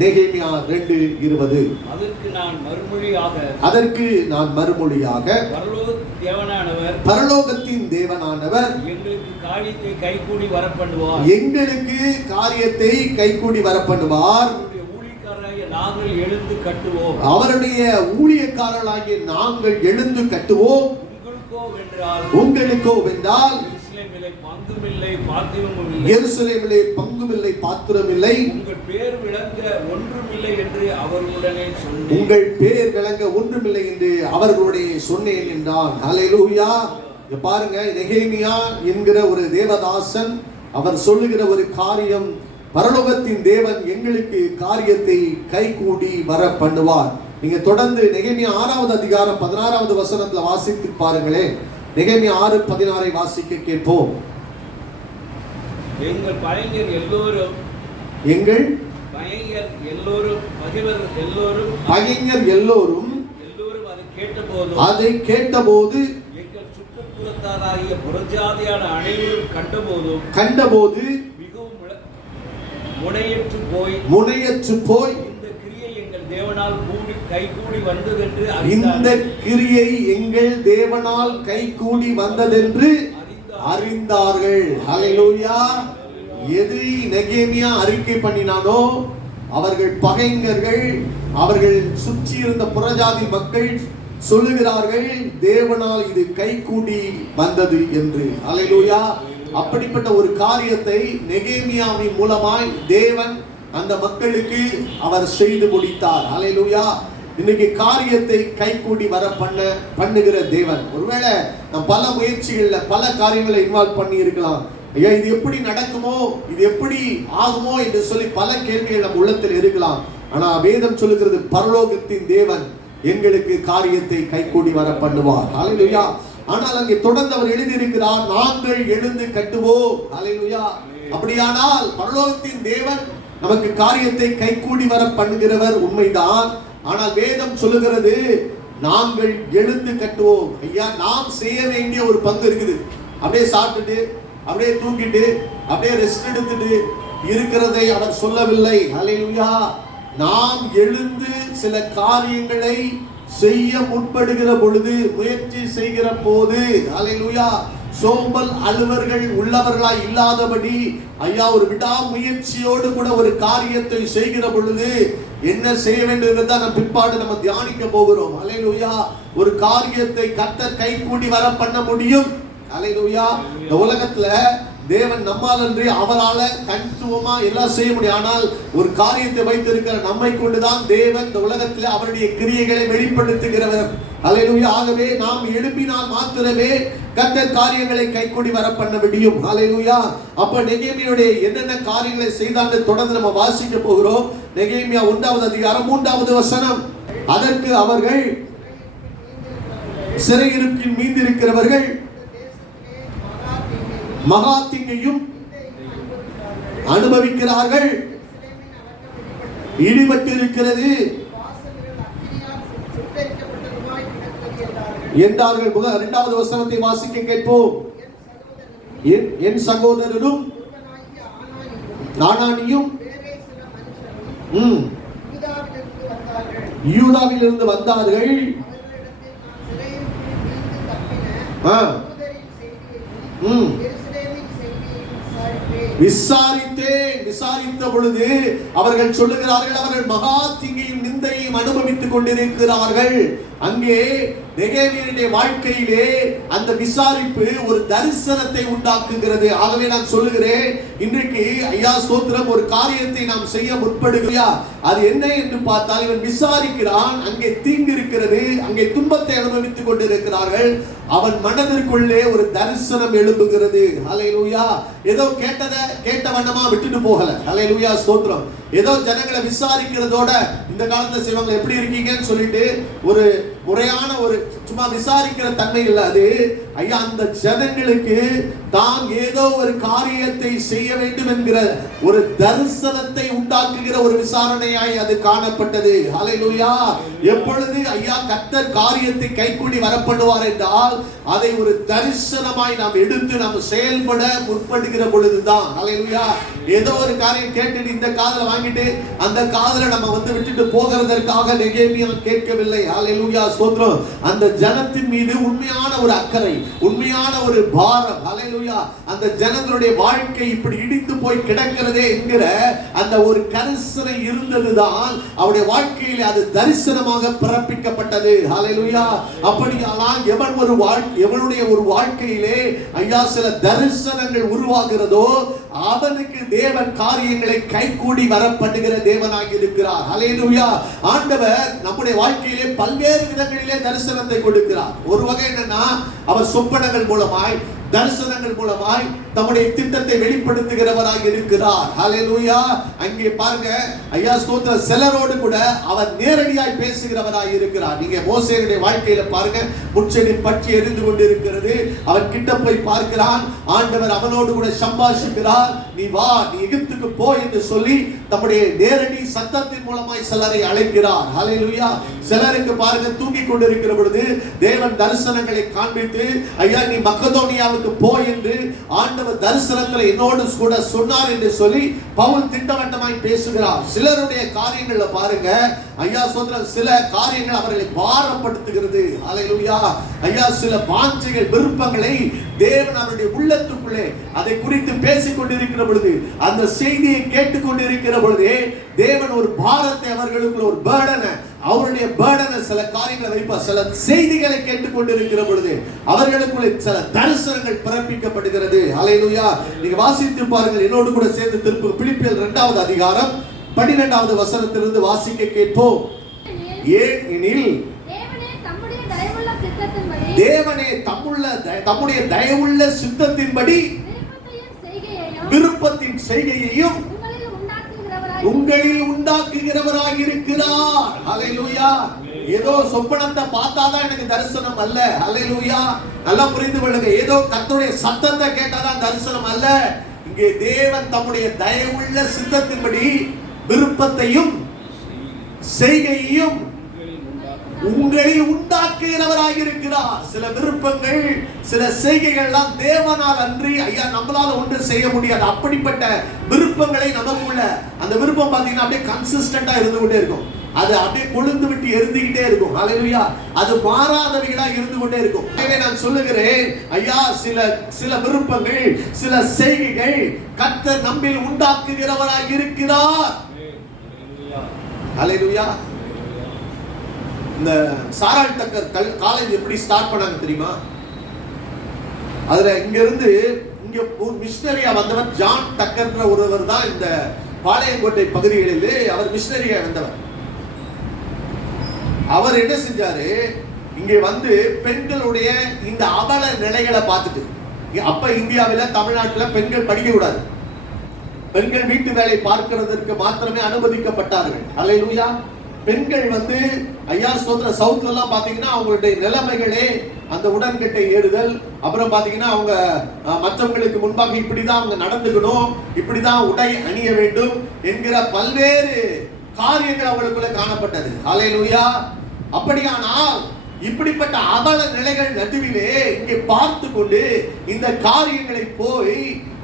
நெகேமியா 2:20 அதற்கு நான் மறுமொழியாக பரலோகத்தின் தேவனானவர் எங்களுக்கு காரியத்தை கைகூடி வரப்பண்ணுவார் ஊழியக்காரராகிய நாங்கள் எழுந்து கட்டுவோம் உங்களுக்கோ வென்றால் எருசலேமிலே பங்குமில்லை பாத்திரமில்லை உங்கள் பேர் விளங்க ஒன்றுமில்லை என்று அவர்களுடைய சொன்னேன் என்றான். ஹல்லேலூயா. பாருங்க, நெகேமியா என்கிற ஒரு தேவதாசன் அவர் சொல்லுகிற ஒரு காரியம், பரலோகத்தின் தேவன் எங்களுக்கு காரியத்தை கைகூடி வர பண்ணுவார். நீங்க தொடர்ந்து நெகேமியா 6வது அதிகாரம் 16வது வசனத்துல வாசித்து பாருங்களேன். நெகேமியா 6:16 வாசிக்க கேட்போம். எங்கள் பகைஞர் எல்லோரும் அதை கேட்டபோது எங்கள் சுற்றுப்புறத்தாராகிய புறஜாதியான அனைவரும் கண்டபோது மிகவும் முனையற்று போய் இந்த கிரியை எங்கள் தேவனால் கைகூடி வந்ததென்று அறிந்தார்கள். ஹல்லேலூயா. எதை நெகேமியா அறிக்கை பண்ணினானோ, அவர்கள் பகைஞர்கள், அவர்கள் சுற்றி இருந்த புறஜாதி மக்கள் சொல்லுகிறார்கள், தேவனால் இது கைகூடி வந்தது என்று. ஹல்லேலூயா. அப்படிப்பட்ட ஒரு காரியத்தை நெகேமியாவின் மூலமாய் தேவன் அந்த மக்களுக்கு அவர் செய்து முடித்தார். ஹல்லேலூயா. இன்னைக்கு காரியத்தை கைகூடி வர பண்ணுகிற தேவன். ஒருவேளை நம்ம பல முயற்சிகள்ல பல காரியங்களை இன்வால்வ் பண்ணி இருக்கலாம். ஐயா, இது எப்படி நடக்குமோ, இது எப்படி ஆகுமோ என்று சொல்லி பல கேள்விகள் நம்ம உள்ளத்தில் இருக்கலாம். ஆனா வேதம் சொல்லுகிறது, பரலோகத்தின் தேவன் எங்களுக்கு காரியத்தை கைகூடி வர பண்ணுவார். ஹல்லேலூயா. ஆனால் அங்கே தொடர்ந்து அவர் எழுதியிருக்கிறார், நாங்கள் எழுந்து கட்டுவோம். ஹல்லேலூயா. அப்படியானால் பரலோகத்தின் தேவன் நமக்கு காரியத்தை கைகூடி வர பண்ணுகிறவர் உண்மைதான். ஆனால் வேதம் சொல்லுகிறது, நாங்கள் எழுந்து கட்டுவோம். ஐயா, நாம் செய்ய வேண்டிய ஒரு பங்கு இருக்குது. அப்படியே சாப்பிட்டுட்டு, அப்படியே தூங்கிட்டு, அப்படியே ரெஸ்ட் எடுத்துட்டு இருக்கிறதை அவர் சொல்லவில்லை. ஹல்லேலூயா. நாம் எழுந்து சில காரியங்களை செய்ய முற்படுகிற பொழுது, முயற்சி செய்கிற போது, ஹல்லேலூயா, சோம்பல் அலுவர்கள் உள்ளவர்களாய் இல்லாதபடி, ஐயா, ஒரு விடாமுயற்சியோடு கூட ஒரு காரியத்தை செய்கிற பொழுது என்ன செய்ய வேண்டும் என்றதை நம்ம பிற்பாடு நம்ம தியானிக்க போகிறோம். ஹல்லேலூயா. ஒரு காரியத்தை கர்த்தர் கைகூடி வர பண்ண முடியும். ஹல்லேலூயா. இந்த உலகத்துல தேவன் நம்மால் அன்றி அவரால தனித்துவமா எல்லாம் செய்ய முடியும். ஆனால் ஒரு காரியத்தை வைத்திருக்கிற நம்மை கொண்டுதான் தேவன் இந்த உலகத்துல அவருடைய கிரியைகளை வெளிப்படுத்துகிறவர். ஹல்லேலூயா. ஆகவே நாம் எழுப்பினால் மாத்திரமே கர்த்தர் காரியங்களை கைகூடி வர பண்ண முடியும். ஹல்லேலூயா. அப்ப நெகேமியாவுடைய என்னென்ன காரியங்களை செய்தான்னு தொடர்ந்து நம்ம வாசிக்க போகிறோம். நெகேமியா 1வது அதிகாரம் 3வது வசனம். அதற்கு அவர்கள், சிறையிருப்பில் மீந்திருக்கிறவர்கள் மகா தீங்கையும் அனுபவிக்கிறார்கள், இடிபட்டிருக்கிறது என்றார்கள். 2வது வசனத்தை வாசிக்க கேட்போம். என் சகோதரரும் ஆனானியும் யூதாவிலிருந்து வந்தார்கள். விசாரித்த பொழுது அவர்கள் சொல்லுகிறார்கள், அவர்கள் மகா தீங்கையும் நிந்தையும் அனுபவித்துக் கொண்டிருக்கிறார்கள். அங்கே நெகேமியாவுடைய வாழ்க்கையிலே அந்த விசாரிப்பு ஒரு தரிசனத்தை உண்டாக்குகிறது. ஆகவே நான் சொல்லுகிறேன், இன்றைக்கு ஐயா ஸ்தோத்திரம், ஒரு காரியத்தை நாம் செய்ய முற்படுகிறோம். அது என்ன என்று பார்த்தால், இவன் விசாரிக்கிறான், அங்கே தீங்கு இருக்கிறது, அங்கே துன்பத்தை அனுபவித்துக் கொண்டிருக்கிறார்கள். அவன் மனதிற்குள்ளே ஒரு தரிசனம் எழும்புகிறது. ஹல்லேலூயா. ஏதோ கேட்ட வண்ணமா விட்டுட்டு போகல. ஹல்லேலூயா ஸ்தோத்திரம். ஏதோ ஜனங்களை விசாரிக்கிறதோட இந்த காலத்துல செய்வாங்க, எப்படி இருக்கீங்கன்னு சொல்லிட்டு ஒரு முறையான ஒரு சும்மா விசாரிக்கிற தன்மை இல்ல. அது ஐயா அந்த ஜனங்களுக்கு தான் ஏதோ ஒரு காரியத்தை செய்ய வேண்டும் என்கிற ஒரு தரிசனத்தை உண்டாக்குகிற ஒரு விசாரணையாய் அது காணப்பட்டது. ஹல்லேலூயா. எப்பொழுது ஐயா கர்த்தர் காரியத்தை கைக்கூடி வரப்படுவார் என்றால் அதை ஒரு தரிசனமாய் நாம் எடுத்து நாம் செயல்பட முற்படுகிற பொழுதுதான். ஹல்லேலூயா. ஏதோ ஒரு காரியம் கேட்டுட்டு இந்த காதுல வாங்கிட்டு அந்த காதுல நம்ம விட்டுட்டு போகிறதற்காக நெகேமியா கேட்கவில்லை. ஹல்லேலூயா. ஸ்தோத்திரம். அந்த ஜனத்தின் மீது உண்மையான ஒரு அக்கறை, உண்மையான ஒரு பாரம். ஹல்லேலூயா. அந்த ஜனங்களுடைய வாழ்க்கை இப்படி இடித்து போய் கிடக்கிறதே என்கிற அந்த ஒரு கரிசனை இருந்ததுதான் அவருடைய வாழ்க்கையிலே அது தரிசனமாக பிறப்பிக்கப்பட்டது. ஹல்லேலூயா. அப்படியானால் எவனுடைய ஒரு வாழ்க்கையிலே ஐயா சில தரிசனங்கள் உருவாகிறதோ அவனுக்கு தேவன் காரியங்களை கைகூடி வரப்படுகிற தேவனாக இருக்கிறார். ஹல்லேலூயா. ஆண்டவர் நம்முடைய வாழ்க்கையிலே பல்வேறு விதங்களிலே தரிசனத்தை கொடுக்கிறார். ஒரு வகை என்னன்னா அவர் சொப்பனங்கள் மூலமாய் தரிசனங்கள் மூலமாய் தம்முடைய திட்டத்தை வெளிப்படுத்துகிறவராக இருக்கிறார். ஹல்லேலூயா. அங்கே பாருங்க ஐயா ஸ்தோத்திரம், சிலரோடு கூட அவர் நேரடியாய் பேசுகிறவராக இருக்கிறார். நீங்க மோசேயுடைய வாழ்க்கையில பாருங்க, முட்செடி பற்றி எரிந்து கொண்டிருக்கிறது. அவன் கிட்ட போய் பார்க்கிறான். ஆண்டவர் அவனோடு கூட சம்பாஷிக்கிறார். நீ வா, நீ எகிப்துக்கு போ என்று சொல்லி தம்முடைய நேரடி சத்தத்தின் மூலமாய் சிலரை அழைக்கிறார். ஹல்லேலூயா. சிலருக்கு பாருங்க தூங்கி கொண்டிருக்கிற பொழுது தேவன் தரிசனங்களை காண்பித்து ஐயா நீ மக்கதோனியாவுக்கு போ என்று ஆண்டவர் தரிசனங்களை என்னோடு கூட சொன்னார் என்று சொல்லி பவுல் திட்டவட்டமாய் பேசுகிறார். சிலருடைய காரியங்கள்ல பாருங்க ஐயா சொல்ற சில காரியங்கள் அவர்களை பாரப்படுத்துகிறது. ஹல்லேலூயா. ஐயா சில வாஞ்சைகள் விருப்பங்களை தேவன் அவருடைய உள்ளத்துக்குள்ளே அதை குறித்து பேசிக் கொண்டிருக்கிற பொழுது, அந்த செய்தியை கேட்டுக் கொண்டிருக்கிற பொழுதே தேவன் ஒரு பாரத்தை அவர்களுக்குள்ள, ஒரு பேர்டனை, அவருடைய பேர்டனை சில காரியங்களை வைப்பார். சில செய்திகளை கேட்டுக்கொண்டிருக்கிற பொழுது அவர்களுக்குள்ளே சில தரிசனங்கள் பிறப்பிக்கப்படுகிறது. ஹல்லேலூயா. நீங்க வாசித்து பாருங்கள் என்னோடு கூட சேர்ந்து திரும்ப பிலிப்பியர் 2வது அதிகாரம் 12வது வசனத்திலிருந்து வாசிக்க கேட்போம். ஏனெனில் தேவனே தம்முடைய தயவுள்ள சித்தத்தின்படி விருப்பத்தின் செய்கையையும் உங்களில் உண்டாக்குகிறவராக இருக்கிறார். ஹல்லேலூயா. ஏதோ சொப்பனத்தை பார்த்தாதான் எனக்கு தரிசனம் அல்ல. ஹல்லேலூயா. நல்லா புரிந்து கொள்ளுங்க. ஏதோ கர்த்தருடைய சத்தத்தை கேட்டாதான் தரிசனம் அல்ல. இங்கே தேவன் தம்முடைய தயவுள்ள சித்தத்தின்படி விருப்பத்தையும் செய்கையையும் உங்களில் உண்டாக்குகிறவராக இருக்கிறார். சில விருப்பங்கள் சில செய்கைகள்லாம் தேவனால் அன்றி ஐயா நம்மளால ஒன்று செய்ய முடியாது. அப்படிப்பட்ட விருப்பங்களை நமக்குள்ள அந்த விருப்பம் பார்த்தீங்கன்னா அப்படியே கன்சிஸ்டன்டா இருந்து கொண்டே இருக்கும். அது அப்படியே கொழுந்து விட்டு எரிந்துகிட்டே இருக்கும். ஹல்லேலூயா. அது மாறாதவைகளா இருந்து கொண்டே இருக்கும். எனவே நான் சொல்லுகிறேன் ஐயா சில விருப்பங்கள் சில செய்கைகள் கர்த்தர் நம்மில் உண்டாக்குகிறவராக இருக்கிறார். ஹல்லேலூயா. இந்த சாரால் டக்கர் காலேஜ் எப்படி ஸ்டார்ட் பண்ணாங்க தெரியுமா? அதுல இங்க இருந்து இங்க ஒரு மிஷனரியா வந்தவர் ஜான் டக்கர்ன்ற ஒருவர் தான் இந்த பாளையங்கோட்டை பகுதிகளிலே அவர் மிஷனரியா வந்தவர். அவர் என்ன செஞ்சாரு, இங்க வந்து பெண்களுடைய இந்த அவல நிலைகளை பார்த்துட்டு, அப்ப இந்தியாவில தமிழ்நாட்டுல பெண்கள் படிக்க கூடாது, பெண்கள் வீட்டு வேலை பார்க்கிறதற்கு மாத்திரமே அனுமதிக்கப்பட்டார்கள். ஹல்லேலூயா. பெண்கள் வந்து ஐயா ஸ்தோத்திர சவுத்ல எல்லாம் பாத்தீங்கன்னா அவங்களுடைய நிலைமைகளே அந்த உடன்கட்டை ஏறுதல், அப்புறம் பாத்தீங்கன்னா அவங்க மற்றவங்களுக்கு முன்பாக இப்படிதான் அவங்க நடந்துக்கணும், இப்படிதான் உடை அணிய வேண்டும் என்கிற பல்வேறு காரியங்கள் அவங்களுக்குள்ள காணப்பட்டது. ஹல்லேலூயா. அப்படியானால் இப்படிப்பட்ட அவல நிலைகள் நடுவிலே இங்கே பார்த்து கொண்டு இந்த காரியங்களை போய்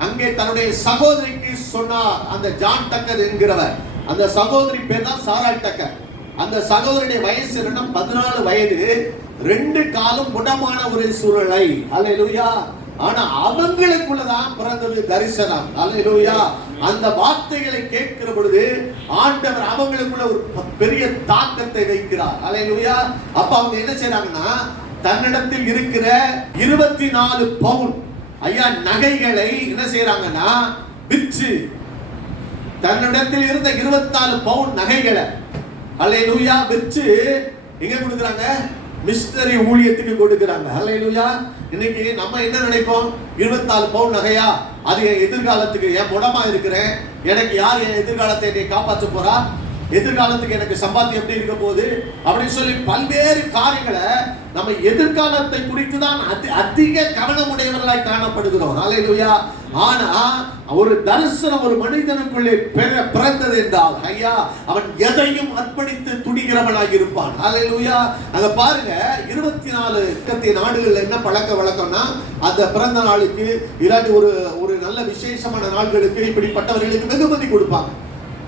அங்கே தன்னுடைய சகோதரிக்கு சொன்னார். அந்த ஜான் டக்கர் என்கிறவர், அந்த சகோதரி பேர் தான் சாரால் டக்கர். அந்த சகோதரனுடைய வயசு என்னன்னா 14 வயது, 2 காலும் முடமான ஒரு சூழலை. ஹல்லேலூயா. ஆனா அவங்களுக்குள்ளதான் பிறந்தது தரிசனம். ஹல்லேலூயா. அந்த வார்த்தைகளை கேட்கிற பொழுது ஆண்டவர் அவங்களுக்குள்ள ஒரு பெரிய தாக்கத்தை வைக்கிறார். ஹல்லேலூயா. அப்ப அவங்க என்ன செய்றாங்கன்னா தன்னிடத்தில் இருக்கிற 24 பவுன் ஐயா நகைகளை என்ன செய்றாங்கன்னா விற்று, தன்னிடத்தில் இருந்த 24 பவுன் நகைகளை ஹல்லேலூயா விற்று எங்க கொடுக்குறாங்க? மிஷனரி ஊழியத்துக்கு கொடுக்குறாங்க. ஹல்லேலூயா. இன்னைக்கு நம்ம என்ன நினைப்போம்? 24 பவுன் நகையா, அது என் எதிர்காலத்துக்கு, என் முடமா இருக்கிறேன், எனக்கு யார் என் எதிர்காலத்தை காப்பாற்ற போறா? எதிர்காலத்துக்கு எனக்கு சம்பாத்தியம் எப்படி இருக்க போகுது அப்படின்னு சொல்லி பல்வேறு காரியங்களை நம்ம எதிர்காலத்தை குறித்து தான் அதிக கவனமுடையவர்களாய் காணப்படுகிறோம். ஹல்லேலூயா. ஆனா ஒரு தரிசனம் ஒரு மனிதனுக்குள்ளே பிறந்தது என்றால் ஐயா அவன் எதையும் அர்ப்பணித்து துணிகிறவனாக இருப்பான். ஹல்லேலூயா. அங்க பாருங்க 24 நாடுகள்ல என்ன பழக்க வழக்கம்னா அந்த பிறந்த நாளுக்கு இல்லாட்டி ஒரு நல்ல விசேஷமான நாட்களுக்கு இப்படிப்பட்டவர்களுக்கு வெகுமதி கொடுப்பாங்க.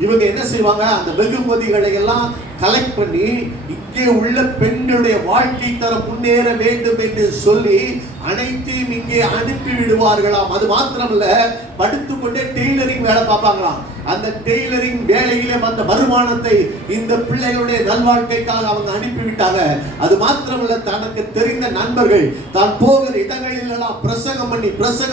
இவங்க என்ன செய்வாங்க, அந்த வெகுமதிகளை எல்லாம் கலெக்ட் பண்ணி இங்கே உள்ள பெண்களுடைய வாழ்க்கை தரம் முன்னேற வேண்டும் என்று சொல்லி அனைத்தையும் இங்கே அனுப்பி விடுவார்களாம். அது மாத்திரமல்ல, படுத்துக்கொண்டே டெய்லரிங் வேலை பார்ப்பாங்களாம். அந்த டெய்லரிங் வேலையிலே வந்த வருமானத்தை இந்த பிள்ளைகளுடைய நல்வாழ்க்கைக்காக அவங்க அனுப்பிவிட்டாங்க. அது மாத்திரமல்ல, தனக்கு தெரிந்த நண்பர்கள் தான் போகிற இடங்களில் எல்லாம் பிரசங்கம்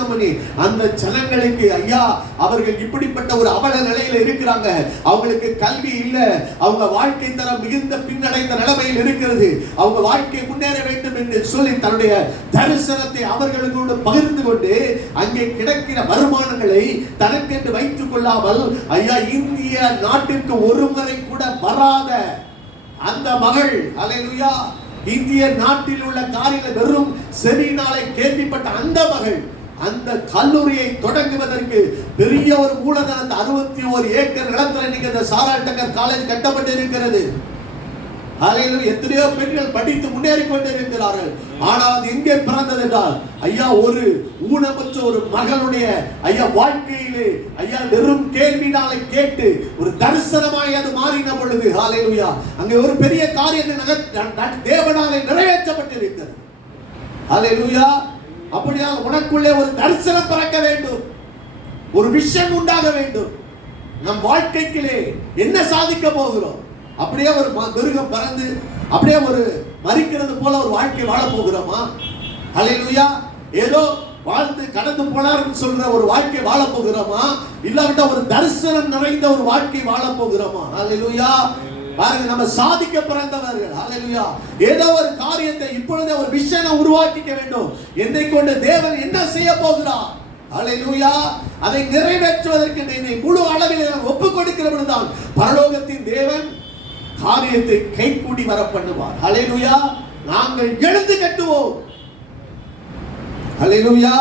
பண்ணி அந்த ஜனங்களுக்கு ஐயா அவர்கள் இப்படிப்பட்ட ஒரு அவல நிலையில இருக்கிறாங்க, அவங்களுக்கு கல்வி இல்ல, அவங்க வாழ்க்கை தரம் மிகுந்த பின்னடைந்த நிலைமையில் இருக்கிறது, அவங்க வாழ்க்கை முன்னேற வேண்டும் என்று சொல்லி தன்னுடைய தரிசனத்தை அவர்களுக்கு பகிர்ந்து கொண்டு அங்கே கிடைக்கிற வருமானங்களை தனக்கென்று வைத்துக் கொள்ளாமல் ஐயா இந்திய நாட்டிற்கு ஒரு முறை கூட வராத அந்த மகள், அல்லேலூயா, இந்திய நாட்டில் உள்ள காரியங்கள் வெறும் செவியினாலே கேள்விப்பட்ட அந்த மகள் அந்த கல்லூரியை தொடங்குவதற்கு பெரிய ஒரு மூலதனத்தை 61 ஏக்கர் நிலத்தில் இன்னைக்கு இந்த சாராட்டக்கர் காலேஜ் கட்டப்பட்டு இருக்கிறது. ஹல்லேலூயா. எத்தனையோ பெண்கள் படித்து முன்னேறி கொண்டிருக்கிறார்கள். ஆனால் அது எங்கே பிறந்தது என்றால் ஐயா ஒரு ஊனமுற்ற ஒரு மகளுடைய ஐயா வாழ்க்கையிலே ஐயா வெறும் கேள்வினாலே கேட்டு ஒரு தரிசனமாய் அது மாறின பொழுது ஹல்லேலூயா அங்கே ஒரு பெரிய காரியம் தேவனாலே நிறைவேற்றப்பட்டிருக்கிறது. ஹல்லேலூயா. அப்படியால் உனக்குள்ளே ஒரு தரிசனம் பிறக்க வேண்டும், ஒரு விஷன் உண்டாக வேண்டும். நம் வாழ்க்கையிலே என்ன சாதிக்க போகிறோம், அப்படியே ஒரு மிருகம் பறந்து அப்படியே ஒரு மரிக்கிறது போல ஒரு வாழ்க்கை வாழ போகிறோமா? ஹல்லேலூயா. ஏதோ வாழ்ந்து கடந்து போனார்னு சொல்ற ஒரு வாழ்க்கை வாழ போகிறோமா, இல்லாவிட்டா ஒரு தரிசனம் நிறைந்த ஒரு வாழ்க்கை வாழ போகிறோமா? ஹல்லேலூயா. பாருங்க, நம்ம சாதிக்க பிறந்தவர்கள். ஹல்லேலூயா. ஏதோ ஒரு காரியத்தை இப்பொழுதே ஒரு விஷனை உருவாக்கிக்க வேண்டும். என்னை கொண்டு தேவன் என்ன செய்ய போகிறார்? ஹல்லேலூயா. அதை நிறைவேற்றுவதற்கு என்னை முழு அளவில் நான் ஒப்புக் கொடுக்கிற பொழுதுதான் பரலோகத்தின் தேவன் காரியத்தை கைகூடி வர பண்ணுவார். ஹல்லேலூயா. நாங்கள் எழுந்து கட்டுவோம். ஹல்லேலூயா.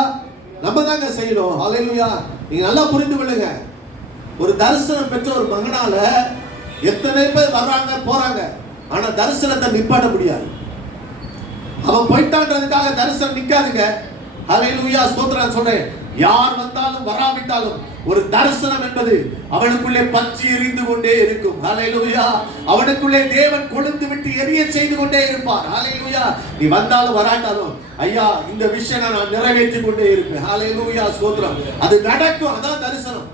நம்ம தாங்க செய்யணும். ஹல்லேலூயா. நீங்க நல்லா புரிந்து கொள்ளுங்க. ஒரு தரிசனம் பெற்ற ஒரு மகனால எத்தனை பேர் வர்றாங்க போறாங்க, ஆனா தரிசனத்தை நிப்பாட்ட முடியாது. அவன் போயிட்டான்றதுக்காக தரிசனம் நிக்காதுங்க. ஹல்லேலூயா. ஸ்தோத்திரம் சொல்றேன். யார் வந்தாலும் வராவிட்டாலும் ஒரு தரிசனம் என்பது அவனுக்குள்ளே பற்றி எரிந்து கொண்டே இருக்கும். ஹல்லேலூயா. அவனுக்குள்ளே தேவன் கொழுந்து விட்டு எரிய செய்து கொண்டே இருப்பார். ஹல்லேலூயா. நீ வந்தாலும் வராட்டாலும் ஐயா இந்த விஷயம் நான் நிறைவேற்றி கொண்டே இருப்பேன். ஹல்லேலூயா. ஸ்தோத்திரம். அது நடக்கும். அதான் தரிசனம்.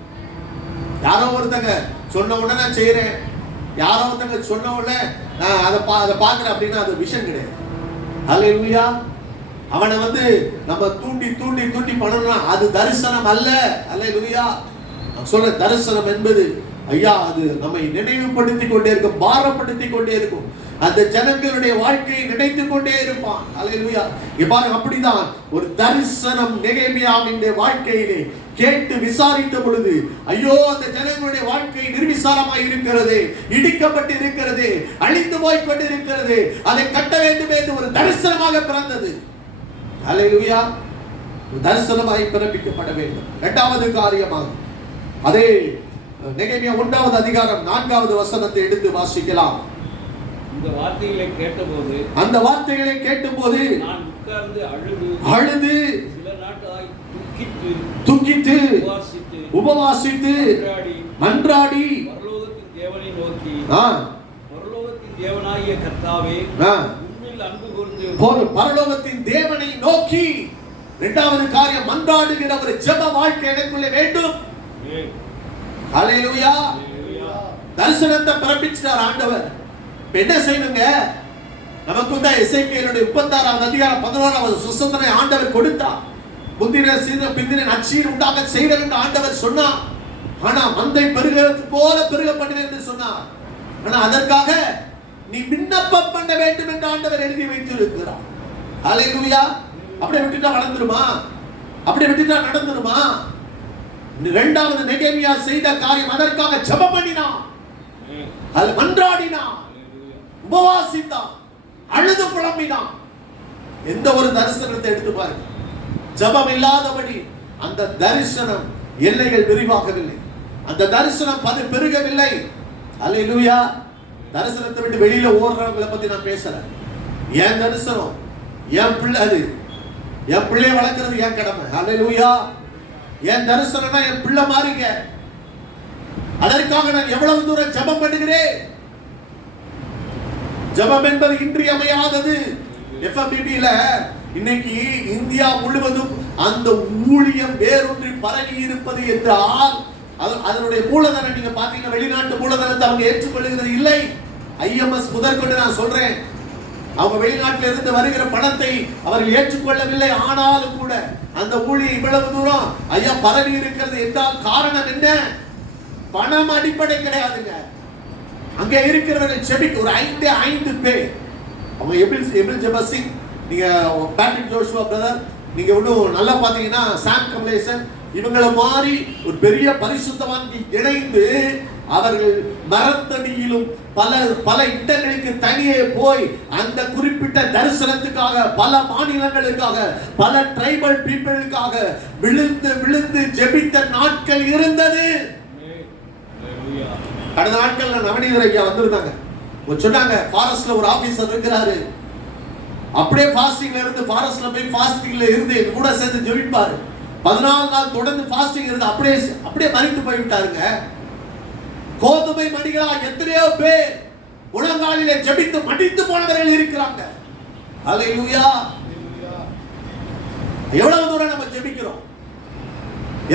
யாரோ ஒருத்தங்க சொன்ன உடனே செய்யறேன், யாரோ ஒருத்தங்க சொன்ன உடனே நான் அதை பார்க்கிறேன் அப்படின்னா அது விஷயம் கிடையாது. ஹல்லேலூயா. அவனை நம்ம தூண்டி தூண்டி தூண்டி பண்ணணும்னா அது தரிசனம் அல்ல. ஹல்லேலூயா. நான் சொல்ற தரிசனம் என்பது ஐயா அது நம்மை நினைவுபடுத்திக் கொண்டே இருக்கும், பாரப்படுத்திக் கொண்டே இருக்கும். அந்த ஜனங்களுடைய வாழ்க்கையை நினைத்துக் கொண்டே இருப்பான். ஹல்லேலூயா. பாருங்க, அப்படிதான் ஒரு தரிசனம் நெகேமியாவின் வாழ்க்கையிலே கேட்டு விசாரித்த பொழுது ஐயோ அந்த ஜனங்களுடைய வாழ்க்கை நிர்விசாரமாய் இருக்கிறது, இடிக்கப்பட்டு இருக்கிறது, அழிந்து போய் கொண்டிருக்கிறது, அதை கட்ட வேண்டும் என்று ஒரு தரிசனமாக பிறந்தது. ஹல்லேலூயா. தரிசனமாய் பிறப்பிக்கப்பட வேண்டும். இரண்டாவது காரியமாக அதே நெகேமியா 1வது அதிகாரம் 4வது வசனத்தை எடுத்து வாசிக்கலாம். அந்த வார்த்தைகளை கேட்டபோது நான் உட்கார்ந்து அழுது சில நாட்களாய் துக்கித்து உபவாசித்து மன்றாடி பரலோகத்தின் தேவனை நோக்கி, பரலோகத்தின் தேவனாகிய கர்த்தாவே உம்மில் அன்பு கூர்ந்து பரலோகத்தின் தேவனை நோக்கி. இரண்டாவது காரியம், மன்றாடுகிற ஒரு ஜெப வாழ்க்கை எனக்குள்ளே வேண்டும். ஹல்லேலூயா. தரிசனத்தை பிறப்பிச்சார் ஆண்டவர். என்ன செய்யணுங்க? நமக்கு தான் எசேக்கியேலுடைய 36வது அதிகாரம் 11வது சுசந்தனை ஆண்டவர் கொடுத்தார். முந்தின சீர பிந்தின நற்சீர் உண்டாக செய்வேன் என்று ஆண்டவர் சொன்னார். ஆனா மந்தை பெருகிறது போல பெருக பண்ணுவேன் என்று சொன்னார். ஆனா அதற்காக நீ விண்ணப்பம் பண்ண வேண்டும் என்று ஆண்டவர் எழுதி வைத்திருக்கிறார். ஹல்லேலூயா. அப்படியே விட்டுட்டா வளர்ந்துருமா? அப்படியே விட்டுட்டா நடந்துருமா? இரண்டாவது நெகேமியா செய்த காரியம், அதற்காக ஜெபம் பண்ணினான். அது மன்றாடினான், உபவாசித்தான், அழுது புலம்பினான். எந்த ஒரு தரிசனத்தை எடுத்து பாருங்க, ஜெபம் இல்லாதபடி அந்த தரிசனம் எல்லைகள் விரிவாகவில்லை, அந்த தரிசனம் பெருகவில்லை. அல்லேலூயா. தரிசனத்தை விட்டு வெளியில ஓடுறவங்களை பத்தி நான் பேசுறேன். என் தரிசனம், என் பிள்ளை, அது என் பிள்ளையை வளர்க்கிறது என் கடமை. அல்லேலூயா. என் தரிசனம்னா என் பிள்ளை மாறுங்க. அதற்காக நான் எவ்வளவு தூரம் ஜெபம் பண்ணுகிறேன். ஜெபம் என்பது இன்றியமையாதது. FMBBல இன்னைக்கு இந்தியா முழுவதும் அந்த ஊழியம் வேரூன்றி பரவி இருப்பது என்றால் அதனுடைய மூலதனம் நீங்க பாத்தீங்கன்னா வெளிநாட்டு மூலதனத்தை அவங்க ஏற்றுக்கொள்கிறது இல்லை. IMS முதற்கொண்டு நான் சொல்றேன், அவங்க வெளிநாட்டில் இருந்து வருகிற பணத்தை அவர்கள் ஏற்றுக்கொள்ளவில்லை. ஆனாலும் கூட அந்த ஊழியம் இவ்வளவு தூரம் ஐயா பரவி இருக்கிறது என்றால் காரணம் என்ன? பணம் அடிப்படை கிடையாதுங்க. அங்க இருக்கிறவர்கள் செபிக்க ஒரு 5 பேர், அவங்க எபில் ஜெபசிங், நீங்க பேட்ரிக் ஜோஷுவா பிரதர், நீங்க இன்னும் நல்லா பாத்தீங்கன்னா சாம் கமலேசன், இவங்கள மாதிரி ஒரு பெரிய பரிசுத்தவான்கள் இணைந்து அவர்கள் மரத்தடியிலும் பல இடங்களுக்கு தனியே போய் அந்த குறிப்பிட்ட தரிசனத்துக்காக பல மாநிலங்களுக்காக பல ட்ரைபல் பீப்பிளுக்காக விழுந்து ஜெபித்த நாட்கள் இருந்தது. கடந்த நாட்கள் நவநீதர் ஐயா வந்திருந்தாங்க. சொன்னாங்க ஃபாரஸ்ட்ல ஒரு ஆபீசர் இருக்கிறாரு, அப்படியே ஃபாஸ்டிங்ல இருந்து ஃபாரஸ்ட்ல போய் ஃபாஸ்டிங்ல இருந்து எங்க கூட சேர்ந்து ஜெபிப்பாரு. 14 நாள் தொடர்ந்து ஃபாஸ்டிங் இருந்து அப்படியே மரித்து போய்விட்டாருங்க. கோதுமை மணிகளா எத்தனையோ பேர் முழங்காலிலே ஜெபித்து மடித்து போனவர்கள் இருக்கிறாங்க. அல்லேலூயா. எவ்வளவு தூரம் நம்ம ஜெபிக்கிறோம்,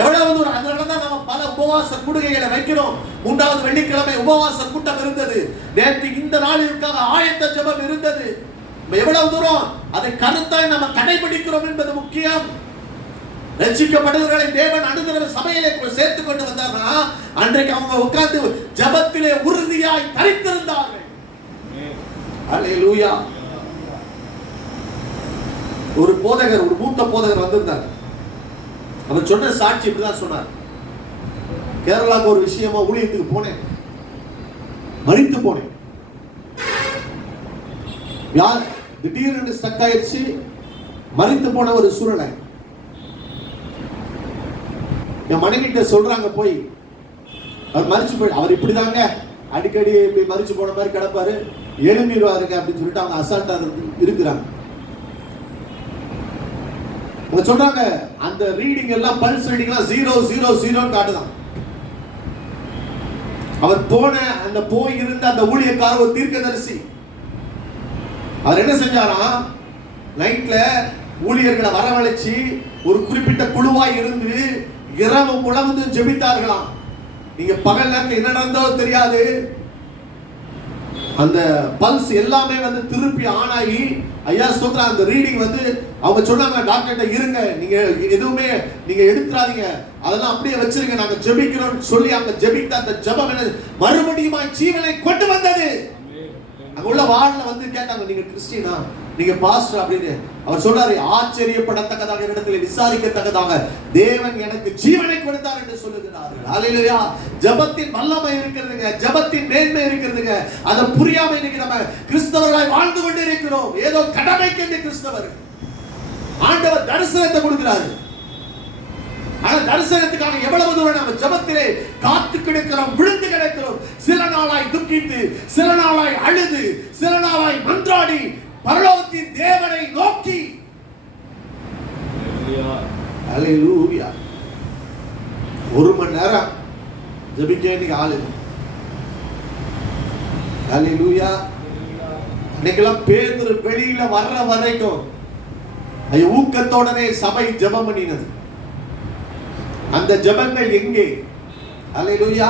எவ்வளவு தூரம். அதனாலதான் நம்ம பல உபவாச கூடுகைகளை வைக்கிறோம். 3வது வெள்ளிக்கிழமை உபவாச கூட்டம் இருந்தது. நேற்று இந்த நாளிற்காக ஆயத்த ஜெபம் இருந்தது. எவ்வளவு தூரம் அதை கருத்தாய் நம்ம கடைபிடிக்கிறோம் என்பது முக்கியம். ரட்சிக்கப்படுவர்களை தேவன் அனுதின சபையிலே சேர்த்துக் கொண்டு வந்தார்னா அன்றைக்கு அவங்க உட்கார்ந்து ஜெபத்திலே உறுதியாய் தரித்திருந்தார்கள். அல்லேலூயா. ஒரு போதகர், ஒரு மூத்த போதகர் வந்திருந்தார். அவர் சொன்ன சாட்சி இப்படிதான் சொன்னார். கேரளாவுக்கு ஒரு விஷயமா ஊழியத்துக்கு போனேன், மரித்து போனேன். யார் திடீர்னு ஸ்டக் ஆயிடுச்சு, மரித்து போன ஒரு சூழ்நிலை. என் மனைவிட்ட சொல்றாங்க, போய் அவர் மரிச்சு போய், அவர் இப்படிதாங்க அடிக்கடி இப்படி மரிச்சு போன மாதிரி கிடப்பாரு, எழும்பிடுவாருங்க அப்படின்னு சொல்லிட்டு அவங்க அசால்ட்டா இருக்கிறாங்க. அவங்க சொல்றாங்க அந்த ரீடிங் எல்லாம் பல்ஸ் ரீடிங் எல்லாம் 000 காட்டுதான். அவர் போன அந்த போய் இருந்த அந்த ஊழியக்காரர் ஒரு தீர்க்கதரிசி. அவர் என்ன செஞ்சாரா, நைட்ல ஊழியர்களை வரவழைச்சு ஒரு குறிப்பிட்ட குழுவாய் இருந்து இரவு முழுவதும் ஜெபித்தார்களாம். நீங்க பகல் நேரத்தில் என்ன நடந்தோ தெரியாது, அந்த பல்ஸ் எல்லாமே வந்து திருப்பி ஆன் ஆகி, ஐயா சொல்ற அந்த ரீடிங் வந்து அவங்க சொன்னாங்க, டாக்டர்கிட்ட இருங்க, நீங்க எதுவுமே நீங்க எடுத்துறாதீங்க, அதெல்லாம் அப்படியே வச்சிருங்க, நாங்க ஜெபிக்கிறோம் சொல்லி அவங்க ஜெபித்த அந்த ஜெபம் என்ன மறுபடியும் ஜீவனை கொண்டு வந்தது. அங்க உள்ள வார்டுல வந்து கேட்டாங்க, நீங்க கிறிஸ்டியனா, நீங்க பாஸ்டர் அப்படின்னு. அவர் சொல்றாரு, ஆச்சரியப்படத்தக்கதாக இடத்துல விசாரிக்கத்தக்கதாக தேவன் எனக்கு ஜீவனை கொடுத்தார் என்று சொல்லுகிறார். அல்லேலூயா. ஜெபத்தின் வல்லமை இருக்கிறதுங்க, ஜெபத்தின் மேன்மை இருக்கிறதுங்க. அதை புரியாம இன்னைக்கு நம்ம கிறிஸ்தவர்களாய் வாழ்ந்து கொண்டு இருக்கிறோம். ஏதோ கடமைக்கு என்று கிறிஸ்தவர். ஆண்டவர் தரிசனத்தை கொடுக்கிறாரு. ஆனா தரிசனத்துக்காக எவ்வளவு தூரம் நம்ம ஜெபத்திலே காத்து கிடக்கிறோம், விழுந்து கிடக்கிறோம். சில நாளாய் துக்கித்து, சில நாளாய் அழுது, சில நாளாய் மன்றாடி பரலோகத்தின் தேவனை நோக்கி. அல்லேலூயா. 1 மணி நேரம் ஜெபிக்க வேண்டிய ஆளு. அல்லேலூயா. இன்னைக்கெல்லாம் பேதுரு வெளியில வர்ற வரைக்கும் ஊக்கத்தோடனே சபை ஜெபம் பண்ணினது. அந்த ஜெபங்கள் எங்கே? அல்லேலூயா.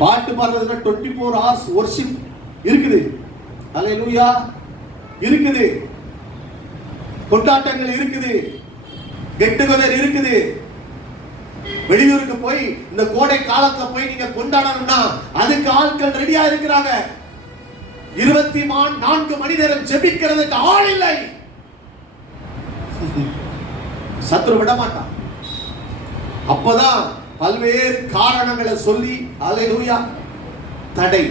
பாட்டு பாடுறதுல 24 hours worship இருக்குது. அல்லேலூயா. இருக்குது. கொண்டாட்டங்கள் இருக்குது, கெட் டுகெதர் இருக்குது. வெளியூருக்கு போய் இந்த கோடை காலத்துல போய் நீங்க கொண்டாடணும்னா அதுக்கு ஆட்கள் ரெடியா இருக்கிறாங்க. 24 மணி நேரம் ஜெபிக்கிறதுக்கு ஆள் இல்லை. சத்துரு விட மாட்டான். அப்பதான் பல்வேறு காரணங்களை சொல்லி அல்லேலூயா தடை.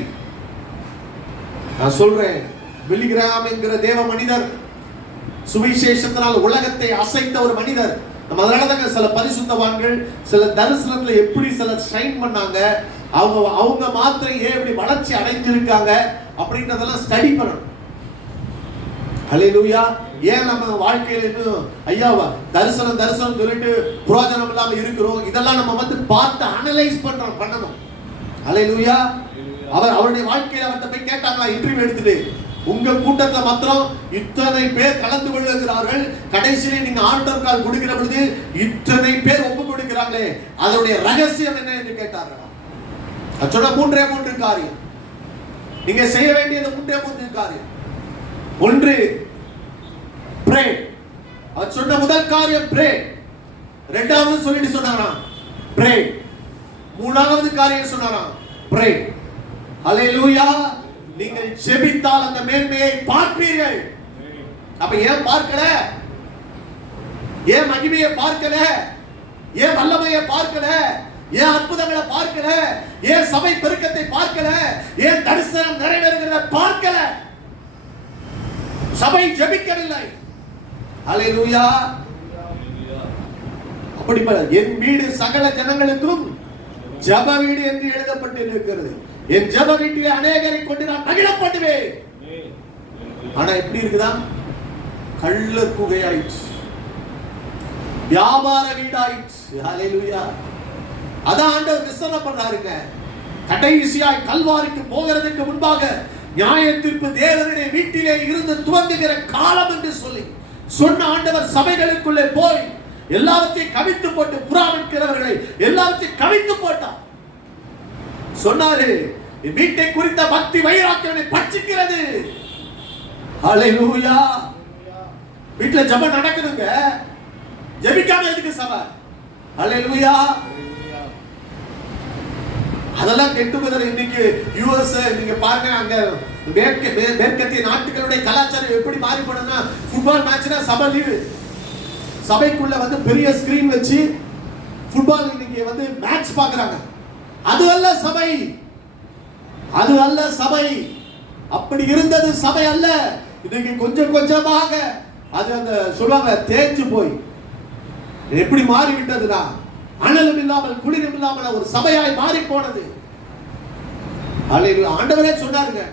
நான் சொல்றேன், பில்லி கிரஹாம் என்கிற தேவ மனிதர் சுவிசேஷத்தினால் உலகத்தை அசைத்த ஒரு மனிதர். நம்ம அதனாலதாங்க சில பரிசுத்தவான்கள் சில தரிசனத்துல எப்படி சில ஷைன் பண்ணாங்க, அவங்க மாத்திரம் ஏன் இப்படி வளர்ச்சி அடைஞ்சிருக்காங்க அப்படின்றதெல்லாம் ஸ்டடி பண்ணணும். ஹல்லேலூயா. ஏன் நம்ம வாழ்க்கையில இன்னும் ஐயா தரிசனம் சொல்லிட்டு பிரயோஜனம் இல்லாம இருக்கிறோம், இதெல்லாம் நம்ம வந்து பார்த்து அனலைஸ் பண்ணணும். ஹல்லேலூயா. அவருடைய வாழ்க்கையில அவர்கிட்ட போய் கேட்டாங்களா இன்டர்வியூ எடுத்துட்டு, உங்க கூட்டத்துல மாத்திரம் இத்தனை பேர் கலந்து கொள்ளுகிறார்கள், கடைசியில நீங்க ஆல்டர் கால் கொடுக்கிற பொழுது இத்தனை பேர் ஒப்பு கொடுக்கிறாங்களே, அதனுடைய ரகசியம் என்ன என்று கேட்டார்கள். அது சொன்ன மூன்று காரியம். நீங்க செய்ய வேண்டியது மூன்று காரியம். ஒன்று ப்ரே. அவர் சொன்ன முதல் காரியம் ப்ரே. இரண்டாவது சொல்லிட்டு சொன்னாராம் ப்ரே. மூணாவது காரியம் சொன்னாராம் ப்ரே. ஹல்லேலூயா. நீங்கள் ஜெபித்தால் அந்த மேன்மையை பார்ப்பீர்கள். அப்ப ஏன் பார்க்கல? ஏன் மகிமையை பார்க்கல? ஏன் வல்லமையை பார்க்கல? ஏன் அற்புதங்களை பார்க்கல? ஏன் சபை பெருக்கத்தை பார்க்கல? ஏன் தரிசனம் நிறைவேறுகிறத பார்க்கல? சபை ஜெபிக்கவில்லை. ஹல்லேலூயா. அப்படிப்பட்ட என் வீடு சகல ஜனங்களுக்கும் ஜெப வீடு என்று எழுதப்பட்டிருக்கிறது. என் ஜெப வீட்டிலே அநேகரை கொண்டு நான் மகிழப்படுவேன். ஆனா எப்படி இருக்குதா? கள்ள குகையாயிடுச்சு, வியாபார வீடாயிடுச்சு. ஹல்லேலூயா. அதான் ஆண்டவர் விசன பண்ணாருங்க. கடைசியாய் கல்வாரிக்கு போகிறதுக்கு முன்பாக நியாய தீர்ப்பு தேவனுடைய வீட்டிலே இருந்து துவங்குகிற காலம் என்று சொல்லி சொன்ன ஆண்டவர் சபைகளுக்குள்ளே போய் எல்லாவற்றையும் கவித்து போட்டு புறாவிக்கிறவர்களை எல்லாவற்றையும் கவித்து போட்டார். சொன்னாரு, வீட்டை குறித்த பக்தி வைராக்கியத்தை பட்சிக்கிறது. ஹல்லேலூயா. வீட்டுல ஜெபம் நடக்குதுங்க, ஜெபிக்காம எதுக்கு சபை? ஹல்லேலூயா. அதெல்லாம் கெட்டுக்குதல். இன்னைக்கு யுஎஸ் நீங்க பாருங்க, அங்க மேற்கத்திய நாட்டுகளுடைய கலாச்சாரம் எப்படி மாறி போனதுன்னா, ஃபுட்பால் மேட்ச்னா சபை லீவு. சபைக்குள்ள வந்து பெரிய ஸ்கிரீன் வச்சு ஃபுட்பால் இன்னைக்கு வந்து மேட்ச் பார்க்கறாங்க. அது அல்ல சபை, அது அல்ல சபை. அப்படி இருந்தது சபை அல்ல. இன்னைக்கு கொஞ்சம் கொஞ்சமாக அது அந்த சொல்லுவாங்க தேஞ்சு போய் எப்படி மாறி விட்டதுனா, அனலும் இல்லாமல் குளிரும் இல்லாமல் ஒரு சபையாய் மாறி போனது. ஆண்டவரே சொன்னாருங்க,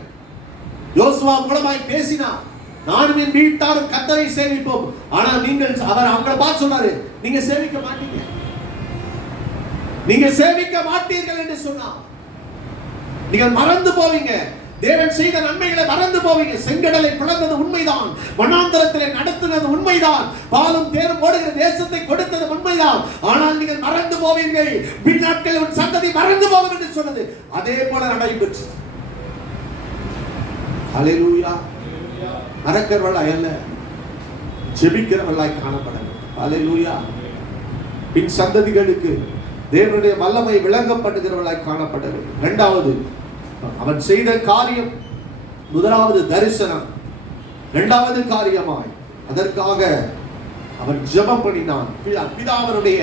யோசுவா மூலமாய் பேசினார், நானும் என் வீட்டாரும் கர்த்தரை சேவிப்போம். ஆனா நீங்கள் அவர் அவங்களை பார்த்து சொன்னாரு, நீங்க சேவிக்க மாட்டீங்க, நீங்க சேவிக்க மாட்டீர்கள் என்று சொன்னார். நீங்கள் மறந்து போவீங்க, தேவன் செய்த நன்மைகளை மறந்து போவீங்க. செங்கடலை பிளந்தது உண்மைதான், வனாந்தரத்திலே நடத்தினது உண்மைதான், பாலும் தேரும் ஓடுகிற தேசத்தை கொடுத்தது உண்மைதான். ஆனால் நீங்கள் மறந்து போவீர்கள், பின்னாட்கள் உன் சந்ததி மறந்து போகும் என்று சொன்னது அதே போல நடைபெற்றது. ஹல்லேலூயா. மறக்கிறவர்களாய் அல்ல, ஜெபிக்கிறவர்களாய் காணப்பட வேண்டும். ஹல்லேலூயா. பின் சந்ததிகளுக்கு தேவனுடைய வல்லமை விளங்கப்படுகிறவர்களாய் காணப்பட வேண்டும். இரண்டாவது அவன் செய்த காரியம், முதலாவது தரிசனம், இரண்டாவது காரியமாய் அதற்காக அவன் ஜெபம் பண்ணினான். பிதாவனுடைய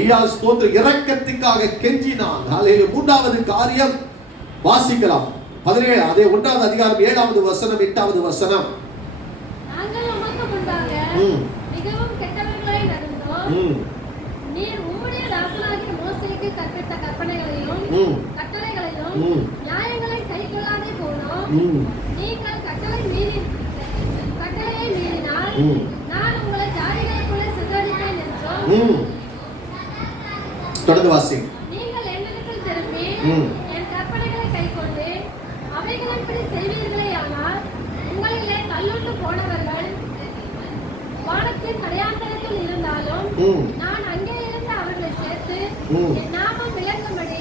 ஐயா ஸ்தோத்திர இரக்கத்துக்காக கெஞ்சினான். ஹல்லேலூயா. மூன்றாவது காரியம் வாசிக்கலாம். 17 அதே 1வது அதிகாரம் 7வது வசனம் 8வது வசனம். நாங்கள் உமக்கு முன்பாக மிகவும் கெட்டவர்களாய் நடந்தோம். நீர் உம்முடைய தாசனாகிய மோசேக்கு கற்பித்த கற்பனைகளையும் கட்டளைகளையும் நியாயங்களையும் கைக்கொள்ளாதே போனோம். நீங்கள் கட்டளையை மீறினால் நான் உங்களை ஜாதிகளுக்குள்ளே சிதறடிப்பேன் என்றும். தொடர்ந்து வாசி. நீங்கள் என்னிடத்தில் திரும்பி என் கற்பனைகளை கைக்கொண்டு அவைகளின்படி செய்வீர்களேயானால் உங்களிலே தள்ளுண்டு போனவர்கள் வானத்தின் கடையாந்தரத்தில் இருந்தாலும் நான் அங்கே இருந்து அவர்களை சேர்த்து என் நாமம் விளங்கும்படி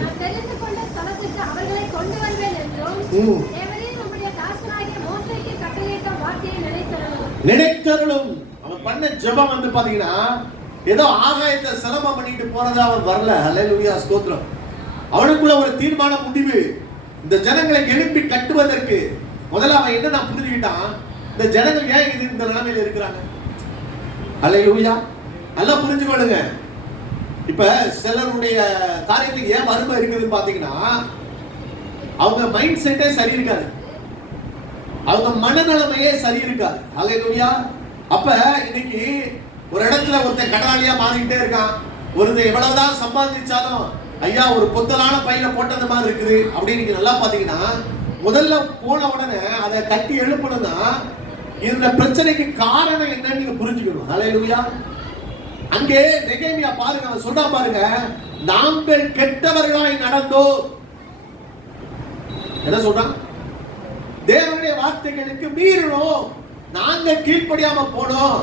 நான் தெரிந்து கொண்ட ஸ்தலத்துக்கு அவர்களை கொண்டு வருவேன் என்றும் தேவரீர் நம்முடைய தாசனாகிய மோசேக்கு கட்டளையிட்ட வார்த்தையை நினைத்தருளும். அவன் பண்ண ஜெபம் வந்து பாத்தீங்கன்னா ஏதோ ஆகாயத்தை சிரமம் பண்ணிட்டு போனதா அவன் வரல. ஹல்லேலூயா ஸ்தோத்திரம். அவனுக்குள்ள ஒரு தீர்மான முடிவு, இந்த ஜனங்களை எழுப்பி கட்டுவதற்கு. முதல்ல அவன் என்ன நான் புரிஞ்சுக்கிட்டான், இந்த ஜனங்கள் ஏன் இந்த நிலைமையில இருக்கிறாங்க. ஹல்லேலூயா. நல்லா புரிஞ்சுக்கொள்ளுங்க. இப்ப சிலருடைய காரியத்துக்கு ஏன் வறுமை இருக்குதுன்னு பாத்தீங்கன்னா அவங்க மைண்ட் செட்டே சரி இருக்காது, அவங்க மனநிலைமையே சரி இருக்காது. ஹல்லேலூயா. அப்ப இன்னைக்கு ஒரு இடத்துல ஒருத்தன் கடனாளியா மாறிக்கிட்டே இருக்கான். ஒருத்தன் எவ்வளவுதான் சம்பாதிச்சாலும் ஐயா ஒரு பொத்தலான பையில போட்டது மாதிரி இருக்குது அப்படின்னு நீங்க நல்லா பாத்தீங்கன்னா, முதல்ல போன உடனே அதை கட்டி எழுப்பணும்னா இந்த பிரச்சனைக்கு காரணம் என்னன்னு நீங்க புரிஞ்சுக்கணும். ஹல்லேலூயா. அங்கே நெகேமியா பாருங்க, அவன் சொல்றா பாருங்க, நாங்கள் கெட்டவர்களாய் நடந்தோம். என்ன சொல்றான்? தேவனுடைய வார்த்தைகளுக்கு மீறினோம், நாங்க கீழ்ப்படியாம போனோம்,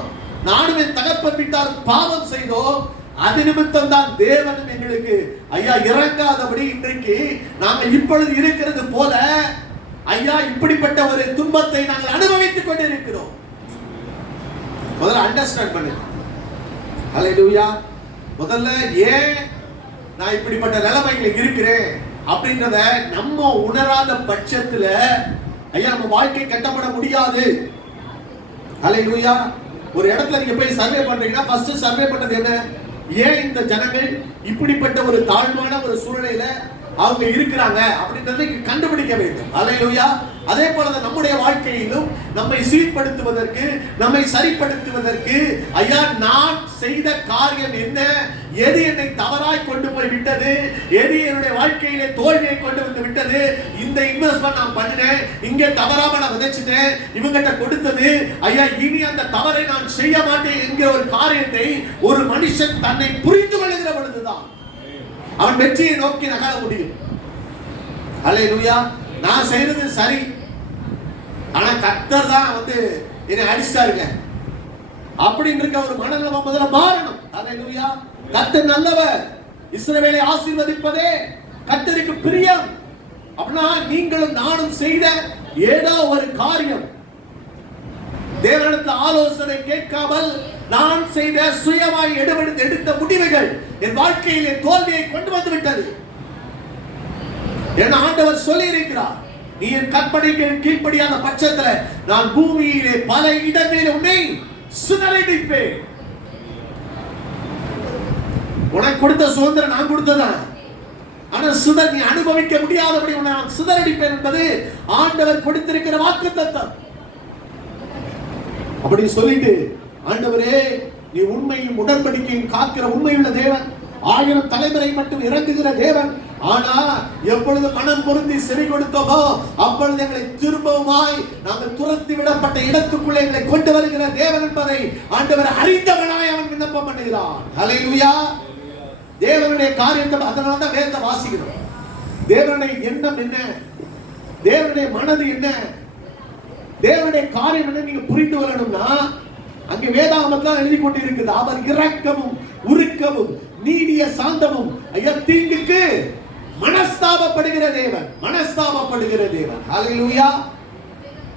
நானும் என் தகப்பன் வீட்டார் பாவம் செய்தோம், அது நிமித்தம் தான் தேவன் எங்களுக்கு ஐயா இறங்காதபடி இன்றைக்கு நாங்கள் இப்பொழுது இருக்கிறது போல ஐயா இப்படிப்பட்ட ஒரு துன்பத்தை நாங்கள் அனுபவித்துக் கொண்டிருக்கிறோம். முதல்ல அண்டர்ஸ்டாண்ட் பண்ணுங்க. ஹல்லேலூயா. முதல்ல ஏன் நான் இப்படிப்பட்ட நிலைமையில இருக்கிறேன் அப்படின்றத நம்ம உணராத பட்சத்துல ஐயா நம்ம வாழ்க்கை கட்டப்பட முடியாது. ஹல்லேலூயா. ஒரு இடத்துல நீங்க போய் சர்வே பண்றீங்கன்னா ஃபர்ஸ்ட் சர்வே பண்றது என்ன? ஏன் இந்த ஜனங்கள் இப்படிப்பட்ட ஒரு தாழ்வான ஒரு சூழ்நிலையில அவங்க இருக்கிறாங்க அப்படின்றதை கண்டுபிடிக்க வேண்டும். ஹல்லேலூயா. அதே போல நம்முடைய வாழ்க்கையிலும் நம்மை சீர்படுத்துவதற்கு, நம்மை சரிப்படுத்துவதற்கு ஐயா நான் செய்த காரியம் என்ன, எது என்னை தவறாய் கொண்டு போய் விட்டது, எது என்னுடைய வாழ்க்கையிலே தோல்வியை கொண்டு வந்து விட்டது, இந்த இன்வெஸ்ட்மென்ட் நான் பண்ணினேன், இங்கே தவறாம நான் விதைச்சிட்டேன், இவங்கிட்ட கொடுத்தது ஐயா இனி அந்த தவறை நான் செய்ய மாட்டேன் என்கிற ஒரு காரியத்தை ஒரு மனுஷன் தன்னை புரிந்து கொள்ளுகிற பொழுதுதான் அவன் வெற்றியை நோக்கி நகர முடியும். ஹல்லேலூயா. நான் செய்யறது சரி, ஆனா கர்த்தர் தான் என்னை அடிச்சிட்டாருங்க அப்படின்னு இருக்க ஒரு மனநிலை முதல்ல மாறணும். ஹல்லேலூயா. கர்த்தர் நல்லவர், இஸ்ரவேலை ஆசீர்வதிப்பதே கர்த்தருக்கு பிரியம். அப்படின்னா நீங்களும் நானும் செய்த ஏதோ ஒரு காரியம் தேவனிடத்தில் ஆலோசனை கேட்காமல் நான் செய்த சுயமாய் எடுத்த முடிவுகள் என் வாழ்க்கையிலே தோல்வியை கொண்டு வந்து விட்டது. என் ஆண்டவர் சொல்லி இருக்கிறார், நீ என் கற்பனைக்கு கீழ்ப்படியாத பட்சத்தில் நான் பூமியிலே பல இடங்களில் உன்னை சிதறடிப்பேன். உனக்கு கொடுத்த சுதந்திரம் நான் கொடுத்ததான், ஆனா நீ அனுபவிக்க முடியாதபடி உன்னை நான் சிதறடிப்பேன் என்பது ஆண்டவர் கொடுத்திருக்கிற வாக்குத்தத்தம். அப்படி சொல்லிட்டு ஆண்டவரே நீ உண்மையும் உடன்படிக்கையும் காக்கிற உண்மையுள்ள தேவன், 1000 தலைமுறை மட்டும் இறங்குகிற தேவன், ஆனா எப்பொழுது மனம் பொருந்தி செவி கொடுத்தோமோ அப்பொழுது எங்களை திரும்பவுமாய் நாங்கள் துரத்தி விடப்பட்ட இடத்துக்குள்ளே எங்களை கொண்டு வருகிற தேவன் என்பதை ஆண்டவர் அறிந்தவனாய் அவன் விண்ணப்பம் பண்ணுகிறான். ஹல்லேலூயா. தேவனுடைய காரியத்தை அதனால தான் வேதத்தை வாசிக்கிறோம். தேவனுடைய எண்ணம் என்ன, தேவனுடைய மனது என்ன, தேவனுடைய காரியம் என்ன நீங்க புரிந்து வரணும்னா அங்கே வேதாகமத்தில் எழுதி கொண்டு இருக்குது, அவர் இரக்கமும் உருக்கமும் நீடிய சாந்தமும் ஐயா தீங்குக்கு மனஸ்தாபப்படுகிற தேவன், மனஸ்தாபப்படுகிற தேவன். ஹல்லேலூயா.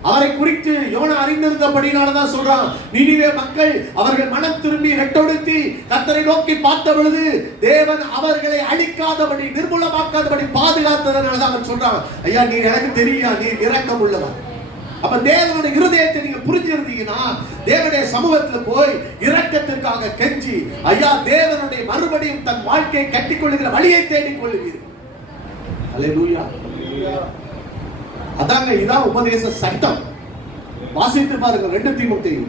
அவரை குறித்து யோனா அறிந்திருந்தபடினாலதான் சொல்றான், நினிவே மக்கள் அவர்கள் மனம் திரும்பி ரெட்டொடுத்தி கர்த்தரை நோக்கி பார்த்த பொழுது தேவன் அவர்களை அழிக்காதபடி நிர்மூலமாக்காதபடி பாதுகாத்ததனாலதான் அவன் சொல்றான், ஐயா நீ எனக்கு தெரியா, நீ இரக்கம் உள்ளவன். அப்ப தேவனுடைய இருதயத்தை நீங்க புரிஞ்சிருந்தீங்கன்னா தேவனுடைய சமூகத்துல போய் இரக்கத்திற்காக கெஞ்சி ஐயா தேவனுடைய மறுபடியும் தன் வாழ்க்கையை கட்டிக்கொள்ளுகிற வழியை தேடிக் கொள்ளுவீர்கள். ஹல்லேலூயா. அதாங்க இதான் உபதேச சட்டம். வாசித்து பாருங்க 2 தீமோத்தேயு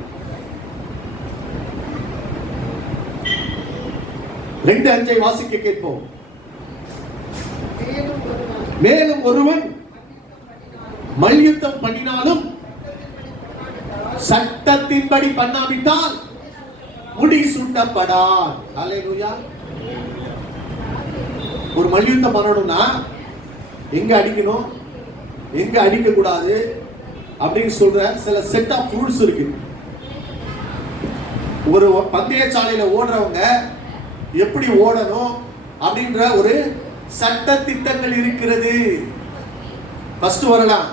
2:5 வாசிக்க கேட்போம். மேலும் ஒருவன் மல்யுத்தம் பண்ணினாலும் சட்டத்தின்படி பண்ணாவிட்டால் முடி சூட்டப்படான். ஹல்லேலூயா. ஒரு மல்யுத்தம் பண்ணணும்னா எங்க அடிக்கணும் எங்க அடிக்க கூடாது அப்படின்னு சொல்ற சில செட் ஆஃப் ரூல்ஸ் இருக்கு. ஒரு பந்தய சாலையில ஓடுறவங்க எப்படி ஓடணும் அப்படின்ற ஒரு சட்ட திட்டங்கள் இருக்கிறது. ஃபர்ஸ்ட் வரலாம்,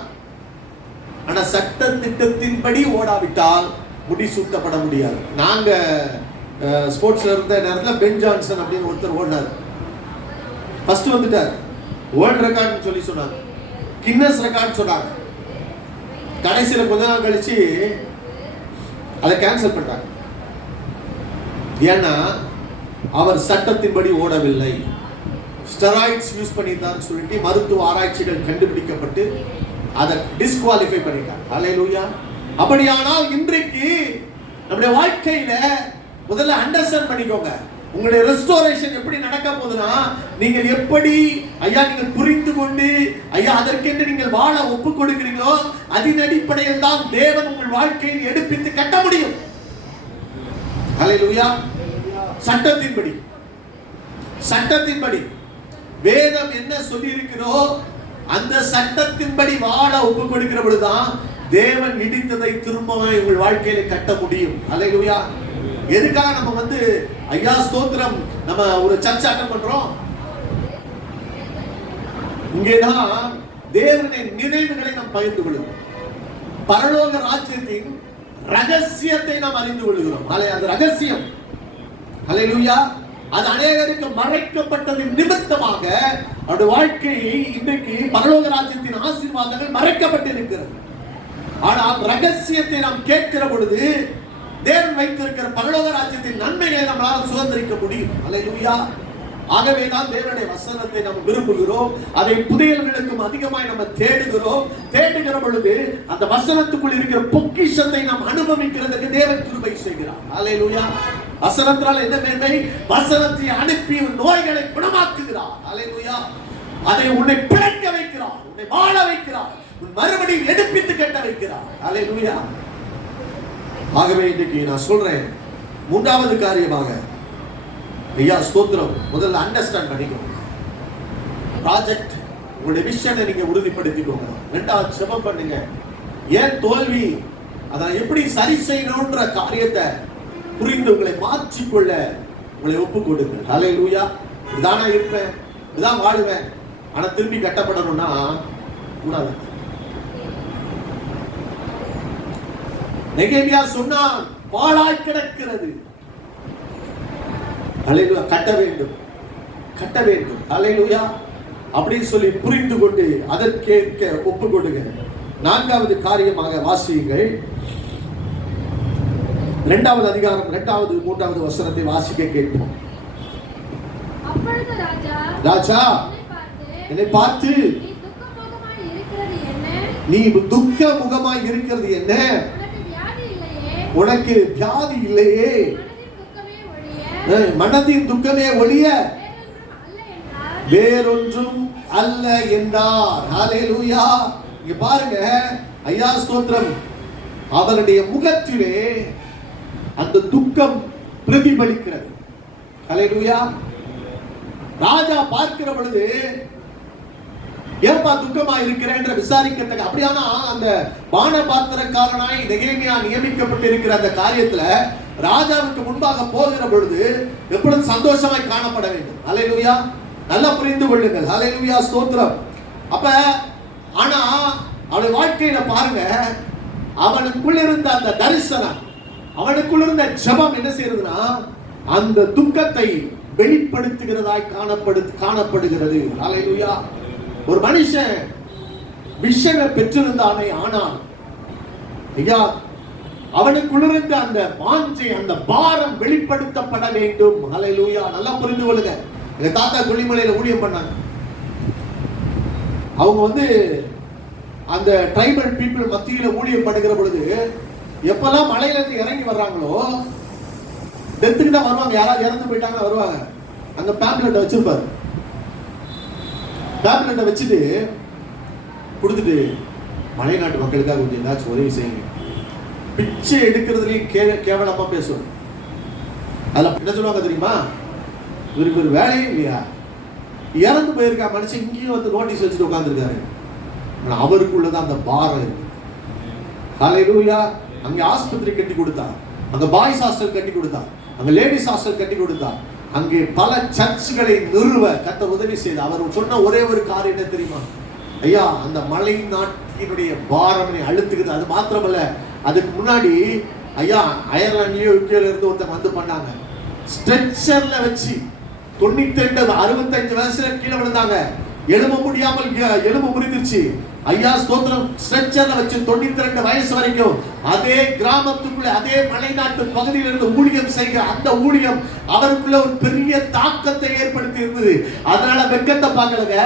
ஆனா சட்ட திட்டத்தின்படி ஓடாவிட்டால் முடி சூட்டப்பட முடியாது. நாங்க ஸ்போர்ட்ஸ்ல இருந்த நேரத்தில் பென் ஜான்சன் அப்படின்னு ஒருத்தர் ஓடினார். ஃபர்ஸ்ட் வந்துட்டார், வேர்ல்ட் ரெக்கார்ட் சொல்லி சொன்னாங்க, கின்னஸ் ரெக்கார்ட் சொன்னாங்க. கடைசியில கொஞ்ச நாள் கழிச்சு அதை கேன்சல் பண்ணிட்டாங்க. ஏன்னா அவர் சட்டத்தின்படி ஓடவில்லை. ஸ்டெராய்ட்ஸ் யூஸ் பண்ணியிருந்தான்னு சொல்லிட்டு மருத்துவ ஆராய்ச்சிகள் கண்டுபிடிக்கப்பட்டு அதை டிஸ்குவாலிஃபை பண்ணிட்டார். ஹல்லேலூயா. அப்படியானால் இன்றைக்கு நம்முடைய வாழ்க்கையில முதல்ல அண்டர்ஸ்டாண்ட் பண்ணிக்கோங்க, உங்களுடைய ரெஸ்டோரேஷன் எப்படி நடக்க போகுதுன்னா, நீங்கள் எப்படி ஐயா நீங்கள் புரிந்து கொண்டு ஐயா அதற்கென்று நீங்கள் வாழ ஒப்பு கொடுக்கிறீங்களோ அதன் அடிப்படையில் தான் தேவன் உங்கள் வாழ்க்கையில் எடுப்பித்து கட்ட முடியும். ஹல்லேலூயா. சட்டத்தின்படி, சட்டத்தின்படி வேதம் என்ன சொல்லி இருக்கிறோ அந்த சட்டத்தின்படி வாழ ஒப்பு கொடுக்கிற பொழுதுதான் தேவன் இடித்ததை திரும்ப உங்கள் வாழ்க்கையில கட்ட முடியும். ஹல்லேலூயா. எதுக்காக நம்ம வந்து ஐயா ஸ்தோத்திரம் நம்ம ஒரு சர்ச் அட்டெண்ட் பண்றோம்? இங்கேதான் தேவனுடைய நினைவுகளை நாம் பகிர்ந்து கொள்கிறோம். பரலோக ராஜ்யத்தின் ரகசியத்தை நாம் அறிந்து கொள்கிறோம். அது ரகசியம். ஹல்லேலூயா. அது அநேகருக்கு மறைக்கப்பட்டதின் நிமித்தமாக அவருடைய வாழ்க்கையை இன்றைக்கு பரலோக ராஜ்யத்தின் ஆசீர்வாதங்கள் மறைக்கப்பட்டிருக்கிறது. ஆனால் ரகசியத்தை நாம் கேட்கிற பொழுது தேவன் வைத்திருக்கிற பரலோக ராஜ்யத்தின் நன்மைகளை நம்மளால் சுதந்திரிக்க முடியும். ஹல்லேலூயா. ஆகவே தான் தேவனுடைய வசனத்தை நாம் விரும்புகிறோம். அதை புதையல்களுக்கும் அதிகமாய் நம்ம தேடுகிறோம். தேடுகிற பொழுது அந்த வசனத்துக்குள் இருக்கிற பொக்கிஷத்தை நாம் அனுபவிக்கிறதுக்கு தேவன் கிருபை செய்கிறார். ஹல்லேலூயா. வசனத்தால் என்ன மேன்மை? வசனத்தை அனுப்பி நோய்களை குணமாக்குகிறார். ஹல்லேலூயா. அதை உன்னை பிழைக்க வைக்கிறார், உன்னை வாழ வைக்கிறார், உன் மறுபடியும் எடுப்பித்து கட்ட வைக்கிறார். ஹல்லேலூயா. ஆகவே இன்றைக்கு நான் சொல்றேன், மூன்றாவது காரியமாக ஐயா ஸ்தோத்திரம், முதல்ல அண்டர்ஸ்டாண்ட் பண்ணிக்கோங்க. ப்ராஜெக்ட் உங்களுடைய விஷனை நீங்க உறுதிப்படுத்திக்கோங்க. ரெண்டாவது ஜெபம் பண்ணுங்க. ஏன் தோல்வி, அதை எப்படி சரி செய்யணும்ன்ற காரியத்தை புரிந்து உங்களை மாற்றிக்கொள்ள உங்களை ஒப்பு கொடுங்க. ஹல்லேலூயா. இதானா இருப்பேன், இதான் வாழுவேன், ஆனா திரும்பி கட்டப்படணும்னா கூடாது. நெகேமியா சொன்னான், பாழாய் கிடக்கிறது. ஹல்லேலூயா. கட்ட வேண்டும், கட்ட வேண்டும். ஹல்லேலூயா. அப்படின்னு சொல்லி புரிந்து கொண்டு அதற்கேற்க ஒப்பு கொடுங்க. நான்காவது காரியமாக வாசியுங்கள். 2வது அதிகாரம் 2வது 3வது வசனத்தை வாசிக்க கேட்போம். அப்பொழுது ராஜா என்னை பார்த்து, நீ துக்க முகமாய் இருக்கிறது என்ன? உனக்கு வியாதி இல்லையே, மனதின் துக்கமே ஒழிய வேறொன்றும் அல்ல என்றார். ஹல்லேலூயா. இங்க பாருங்க ஐயா ஸ்தோத்திரம், அவருடைய முகத்திலே அந்த துக்கம் பிரதிபலிக்கிறது. ஹல்லேலூயா. ராஜா பார்க்கிற பொழுது ஏன்பா துக்கமா இருக்கிறேன்ற விசாரிக்கிறதுக்கு, அப்படியானா அந்த பான பாத்திரக்காரனாய் நெகேமியா நியமிக்கப்பட்டிருக்கிற அந்த காரியத்துல ராஜாவுக்கு முன்பாக போகிற பொழுது எப்பொழுதும் சந்தோஷமாய் காணப்பட வேண்டும். ஹல்லேலூயா. நல்லா புரிந்து கொள்ளுங்கள். ஹல்லேலூயா ஸ்தோத்திரம். அப்ப ஆனா அவனுடைய வாழ்க்கையில பாருங்க, அவனுக்குள்ள இருந்த அந்த தரிசனம், அவனுக்குள்ள இருந்த ஜெபம் என்ன செய்யறதுன்னா அந்த துக்கத்தை வெளிப்படுத்துகிறதாய் காணப்படுகிறது. ஹல்லேலூயா. ஒரு மனுஷன் விஷனை பெற்றிருந்தானே, ஆனால் ஐயா அவனுக்குள்ளிருந்த அந்த வாஞ்சை, அந்த பாரம் வெளிப்படுத்தப்பட வேண்டும். ஹல்லேலூயா. நல்லா புரிந்து கொள்ளுங்க. எங்க தாத்தா கொல்லிமலையில ஊழியம் பண்ணாங்க. அவங்க வந்து அந்த ட்ரைபல் பீப்புள் மத்தியில ஊழியம் பண்ணுகிற பொழுது எப்பெல்லாம் மலையில இருந்து இறங்கி வர்றாங்களோ டெத்துக்கு தான் வருவாங்க. யாராவது இறந்து போயிட்டாங்க வருவாங்க. அங்க பேம்ப்லெட்டை வச்சிருப்பாரு. பேம்ப்லெட்டை வச்சுட்டு கொடுத்துட்டு, மலைநாட்டு மக்களுக்காக கொஞ்சம் ஏதாச்சும் உதவி செய்யுங்க. பிச்சை எடுக்கிறதுலையும் கேவலமா பேசுவாங்க. அதில் என்ன சொல்லுவாங்க தெரியுமா? இவருக்கு ஒரு வேலையே இல்லையா, இறந்து போயிருக்கா மனுஷன், இங்கேயும் வந்து நோட்டீஸ் வச்சுட்டு உட்காந்துருக்காரு. அவருக்குள்ளதான் அந்த பாரம் இருக்கு. ஹல்லேலூயா. அங்கே ஆஸ்பத்திரி கட்டி கொடுத்தா, அங்க பாய்ஸ் ஹாஸ்டல் கட்டி கொடுத்தா, அங்க லேடிஸ் ஹாஸ்டல் கட்டி கொடுத்தா, அங்கே பல சர்ச்சுகளை நிறுவ கர்த்தர் உதவி செய்த அவர் சொன்ன ஒரே ஒரு காரியம் என்ன தெரியுமா? ஐயா அந்த மலை நாட்டினுடைய பாரம் அழுத்துக்குது. அது மாத்திரமல்ல, அதுக்கு முன்னாடி ஐயா அயர்லாண்ட்லயோ யுகேல இருந்து ஒருத்தர் வந்து பண்ணாங்க. ஸ்ட்ரெச்சர்ல வச்சு 92 65 வயசுல கீழே விழுந்தாங்க. எழும்ப முடியாமல் எலும்பு முறிந்துச்சு. ஐயா ஸ்தோத்திரம், ஸ்ட்ரெச்சர்ல வச்சு 92 வயசு வரைக்கும் அதே கிராமத்துக்குள்ள அதே மலைநாட்டு பகுதியில் இருந்து ஊழியம் செய்கிற அந்த ஊழியம் அவருக்குள்ள ஒரு பெரிய தாக்கத்தை ஏற்படுத்தி இருந்தது. அதனால வெட்கத்தை பார்க்கலங்க,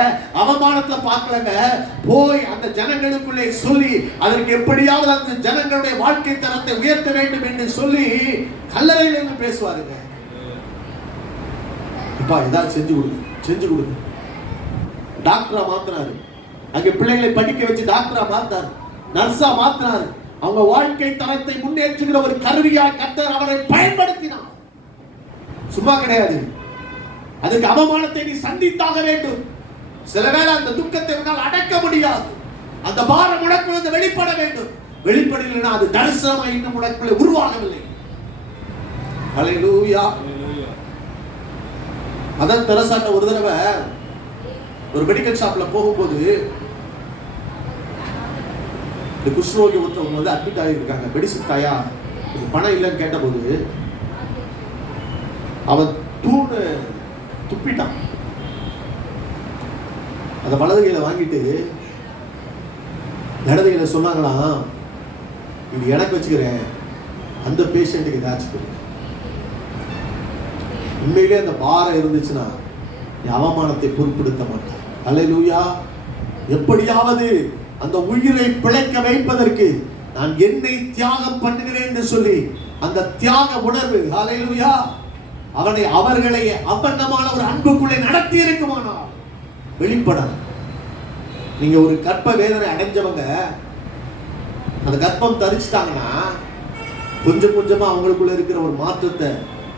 அவமானத்தை பார்க்கலங்க, போய் அந்த ஜனங்களுக்குள்ளே சொல்லி அதற்கு எப்படியாவது அந்த ஜனங்களுடைய வாழ்க்கை தரத்தை உயர்த்த வேண்டும் என்று சொல்லி கல்லறையில் இருந்து பேசுவாருங்க. இப்ப ஏதாவது செஞ்சு கொடுங்க. டாக்டரா மாத்தினாரு, அங்க பிள்ளைகளை படிக்க வச்சு டாக்டரா மாத்தினாரு, நர்ஸா மாத்தினாரு. அவங்க வாழ்க்கை தரத்தை முன்னேற்றுகிற ஒரு கருவியா கர்த்தர் அவரை பயன்படுத்தினார். சும்மா கிடையாது. அதுக்கு அவமானத்தை நீ சந்தித்தாக வேண்டும். சில வேளை அந்த துக்கத்தை உன்னால் அடக்க முடியாது. அந்த பாரம் உனக்குள்ள வெளிப்பட வேண்டும். வெளிப்படலைன்னா அது தரிசனமாக இன்னும் உனக்குள்ள உருவாகவில்லை. ஹல்லேலூயா. அதான் தெரசாட்ட ஒரு தடவை ஒரு மெடிக்கல் ஷாப்ல போகும்போது இந்த குஷ்ரோகி ஒருத்தவங்க வந்து அட்மிட் ஆகியிருக்காங்க. மெடிசின் தாயா பணம் இல்லைன்னு கேட்டபோது அவன் துப்பிட்டான். அந்த வலது கையில வாங்கிட்டு இடது கையில சொன்னாங்களாம், இது எனக்கு வச்சுக்கிறேன், அந்த பேஷண்ட்டுக்கு ஏதாச்சும். உண்மையிலே அந்த பாரம் இருந்துச்சுன்னா அவமானத்தை பொருட்படுத்த மாட்டார். அல்லேலூயா. எப்படியாவது அந்த உயிரை பிழைக்க வைப்பதற்கு நான் என்னை தியாகம் பண்ணுகிறேன் என்று சொல்லி அந்த தியாக உணர்வு, அல்லேலூயா, அவர்களை அபண்டமான ஒரு அன்புக்குள்ளே நடத்தி இருக்குமானால் வெளிப்படும். நீங்க ஒரு கர்ப்ப வேதனை அடைஞ்சவங்க அந்த கர்ப்பம் தரிச்சிட்டாங்கன்னா கொஞ்சம் கொஞ்சமா அவங்களுக்குள்ள இருக்கிற ஒரு மாற்றத்தை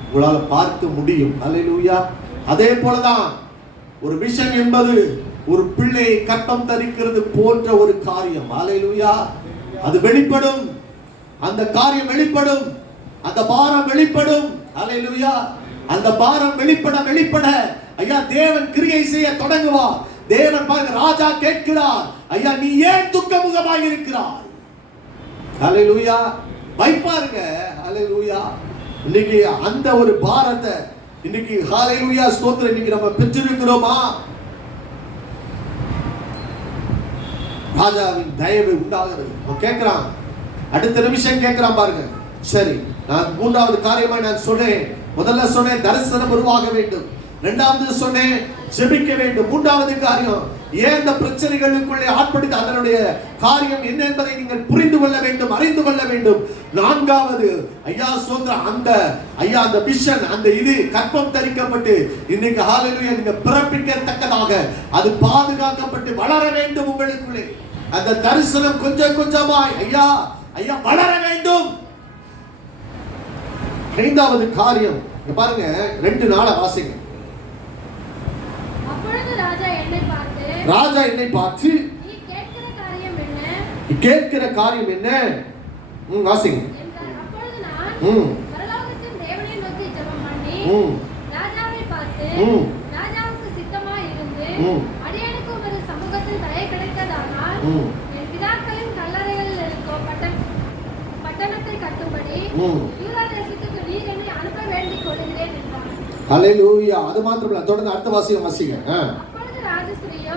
உங்களால பார்க்க முடியும். அல்லேலூயா. அதே போலதான் ஒரு விஷன் என்பது ஒரு பிள்ளை கர்ப்பம் தரிக்கிறது போன்ற ஒரு காரியம். அல்லேலூயா. அது வெளிப்படும், அந்த காரியம் வெளிப்படும், அந்த பாரம் வெளிப்படும். அல்லேலூயா. அந்த பாரம் வெளிப்பட ஐயா தேவன் கிரியை செய்ய தொடங்குவார். தேவன் பாருங்க, ராஜா கேட்கிறார், ஐயா நீ ஏன் துக்கமுகமாக இருக்கிறாய்? அல்லேலூயா. வைப்பாருங்க. அல்லேலூயா. இன்னைக்கு அந்த ஒரு பாரத்தை இன்னைக்கு ஹல்லேலூயா ஸ்தோத்திரம் இன்னைக்கு நம்ம பெற்றிருக்கிறோமா? ராஜாவின் தயவு உண்டாகிறது. கேட்கிறான், அடுத்த நிமிஷம் கேட்கிறான் பாருங்க. சரி, நான் மூன்றாவது காரியமா நான் சொன்னேன். முதல்ல சொன்னேன் தரிசனம் உருவாக வேண்டும், இரண்டாவது சொன்னேன் ஜெபிக்க வேண்டும், மூன்றாவது காரியம் ஏன் இந்த பிரச்சனைகளுக்குள்ளே ஆட்படுத்த அதனுடைய காரியம் என்ன என்பதை நீங்கள் புரிந்து கொள்ள வேண்டும், அறிந்து கொள்ள வேண்டும். நான்காவது ஐயா சொல்ற அந்த விஷன், அந்த இது கற்பம் தரிக்கப்பட்டு இன்னைக்கு ஹல்லேலூயா நீங்க பிறப்பிக்கத்தக்கதாக அது பாதுகாக்கப்பட்டு வளர வேண்டும் உங்களுக்குள்ளே. அந்த தரிசனம் கொஞ்சம் கொஞ்சமாய் ஐயா வளர வேண்டும். ஐந்தாவது காரியம் பாருங்க, 2 நாள வாசிங்க. அப்பொழுது ராஜா என்னை பார்த்து நீ கேட்கிற காரியம் என்ன? கேட்கிற காரியம் என்ன? வாசிங்க. அப்பொழுது நான் பரலோகத்தின் தேவனை நோக்கி ஜெபம் பண்ணி ராஜாவை பார்த்து ராஜாவுக்கு சித்தமாய் இருந்து அடியேனுக்கு உமது சமூகத்தில் தயை கிடைத்ததானால் என் பிதாக்களின் கல்லறைகளில் இருக்கும் பட்டணத்தை கட்டும்படி யூதா தேசத்துக்கு நீர் என்னை அனுப்ப வேண்டிக் கொள்கிறேன் என்றார். ஹல்லேலூயா. அது மாத்திரமல்ல, தொடர்ந்து அடுத்த வாசிங்க. அப்பொழுது ராஜஸ்ரீயோ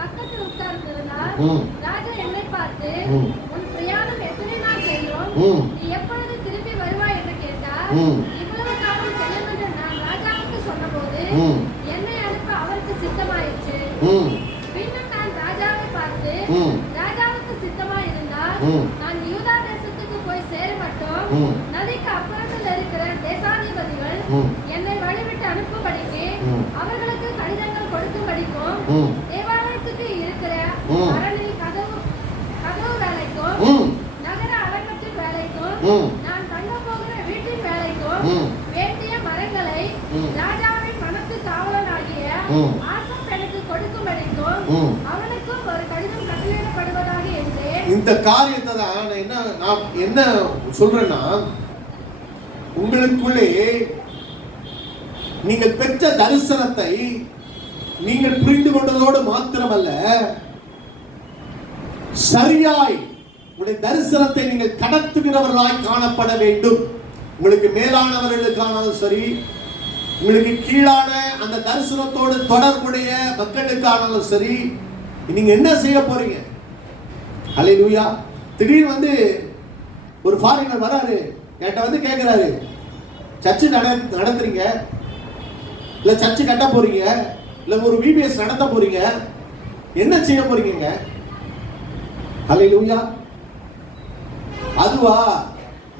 பக்கத்தில் உட்கார்ந்திருந்தார். ராஜா என்னை பார்த்து உன் பிரயாணம் எத்தனை நாள் செல்லும், நீ எப்பொழுது திரும்பி வருவாய் என்று கேட்டார். இவ்வளவு காலம் செல்லும் என்று நான் ராஜாவுக்கு சொன்னபோது என்னை அனுப்ப அவருக்கு சித்தமாயிற்று. பின்னும் நான் ராஜாவை பார்த்து ராஜாவுக்கு சித்தமாய் இருந்தால் நான் யூதா தேசத்துக்கு போய் சேர மட்டும் நதிக்கு அப்புறத்தில் இருக்கிற தேசாதிபதிகள் என்னை வழிவிட்டு அனுப்பும்படிக்கு அவர்களுக்கு கடிதங்கள் கொடுக்கும்படிக்கும் தேவாலயத்துக்கு இருக்கிற அரணில் கதவு வேலைக்கும் நகர அலங்கத்தின் வேலைக்கும் நான் தங்க போகிற வீட்டின் வேலைக்கும் வேண்டிய மரங்களை ராஜாவின் மனத்து காவலனாகிய ஆசப் எனக்கு கொடுக்கும்படிக்கும் அவனுக்கும் ஒரு கடிதம் கட்டளையிடப்படுவதாக என்றேன். இந்த காரியத்தை தான் நான் என்ன சொல்றேன்னா, உங்களுக்குள்ளே நீங்கள் பெற்ற தரிசனத்தை நீங்கள் புரிந்து கொண்டதோடு மாத்திரமல்ல, சரியாய் உங்களுடைய தரிசனத்தை நீங்கள் கடத்துகிறவர்களாய் காணப்பட வேண்டும். உங்களுக்கு மேலானவர்களுக்கானாலும் சரி, உங்களுக்கு கீழான அந்த தரிசனத்தோடு தொடர்புடைய மக்களுக்கானாலும் சரி, நீங்க என்ன செய்ய போறீங்க? அல்லேலூயா. திடீர்னு வந்து ஒரு ஃபாரினர் வராரு, என்கிட்ட வந்து கேட்கிறாரு, சர்ச்சு நடத்துறீங்க, இல்ல சர்ச்சு கட்ட போறீங்க, இல்ல ஒரு விபிஎஸ் நடத்த போறீங்க, என்ன செய்ய போறீங்க? அல்லேலூயா. அதுவா,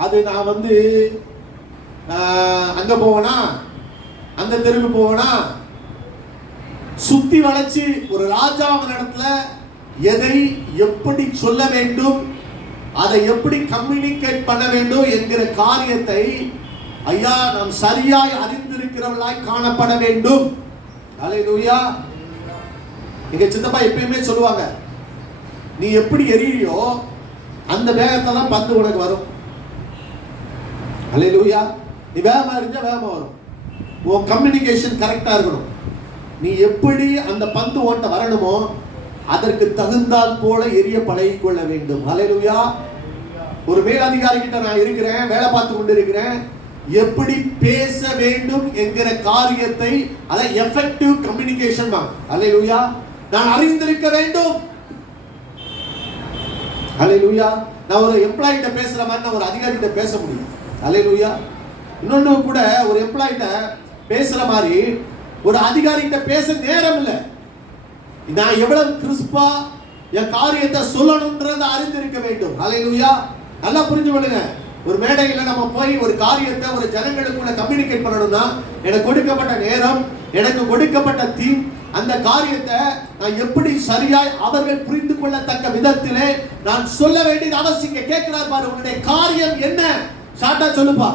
அது நான் வந்து அங்க போவேனா, அந்த தெருவுக்கு போவேனா, சுத்தி வளைச்சு ஒரு ராஜாவின் இடத்துல எதை எப்படி சொல்ல வேண்டும், அதை எப்படி கம்யூனிகேட் பண்ண வேண்டும் என்கிற காரியத்தை ஐயா நாம் சரியாய் அறிந்திருக்கிறவர்களாய் காணப்பட வேண்டும். அல்லேலூயா. எங்க சித்தப்பா எப்பயுமே சொல்லுவாங்க, நீ எப்படி எரியோ அந்த வேகத்தை தான் பந்து உனக்கு வரும். அல்லேலூயா. நீ வேகமா இருந்தா வேகமா வரும். உன் கம்யூனிகேஷன் கரெக்டா இருக்கணும். நீ எப்படி அந்த பந்து ஓட்ட வரணுமோ அதற்கு தகுந்தால் போல எரிய பழகிக் கொள்ள வேண்டும். அல்லேலூயா. ஒரு மேலதிகாரி கிட்ட நான் இருக்கிறேன், வேலை பார்த்து கொண்டு இருக்கிறேன், எப்படி பேச வேண்டும் என்கிற காரியத்தை, அதை எஃபெக்டிவ் கம்யூனிகேஷன் தான். அல்லேலூயா. நான் அறிந்திருக்க வேண்டும். அல்லேலூயா. நான் ஒரு எம்ப்ளாயி கிட்ட பேசுற மாதிரி நான் ஒரு அதிகாரி கிட்ட பேச முடியும். அல்லேலூயா. இன்னொன்னு கூட ஒரு எம்ப்ளாயி கிட்ட பேசுற மாதிரி ஒரு அதிகாரி கிட்ட பேச நேரம் இல்லை. நான் எவ்வளவு கிறிஸ்பா என் காரியத்தை சொல்லணும்ன்றதை அறிந்திருக்க வேண்டும். அல்லேலூயா. நல்லா புரிஞ்சு கொள்ளுங்க. ஒரு மேடையில் நம்ம போய் ஒரு காரியத்தை ஒரு ஜனங்களுக்குள்ள கம்யூனிகேட் பண்ணணும்னா எனக்கு கொடுக்கப்பட்ட நேரம், எனக்கு கொடுக்கப்பட்ட தீம், அந்த காரியத்தை நான் எப்படி சரியாய் அவர்கள் புரிந்து கொள்ளத்தக்க விதத்திலே நான் சொல்ல வேண்டியது அவசியம். கேட்கிறார் பாரு, உன்னுடைய காரியம் என்ன? ஷார்ட்டா சொல்லுப்பா.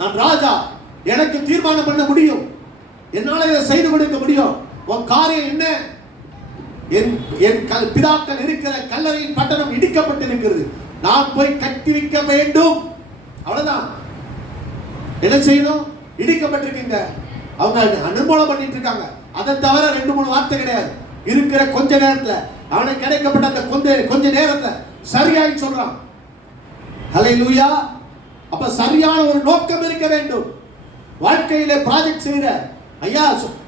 நான் ராஜா, எனக்கு தீர்மானம் பண்ண முடியும், என்னால இதை செய்து கொடுக்க முடியும். உன் காரியம் என்ன? என் பிதாக்கள் இருக்கிற கல்லறையின் பட்டணம் இடிக்கப்பட்டிருக்கிறது, நான் போய் கட்டி வைக்க வேண்டும். அவ்வளவுதான். என்ன செய்யணும்? இடிக்கப்பட்டிருக்கீங்க, அவங்க அனுமோலம் பண்ணிட்டு இருக்காங்க. அதை தவிர 2-3 வார்த்தை கிடையாது. இருக்கிற கொஞ்ச நேரத்துல அவனுக்கு கிடைக்கப்பட்ட அந்த கொஞ்ச நேரத்துல சரியாய் சொல்றான். ஹல்லேலூயா. அப்ப சரியான ஒரு நோக்கம் இருக்க வேண்டும். வாழ்க்கையில ப்ராஜெக்ட் செய்யற ஐயா,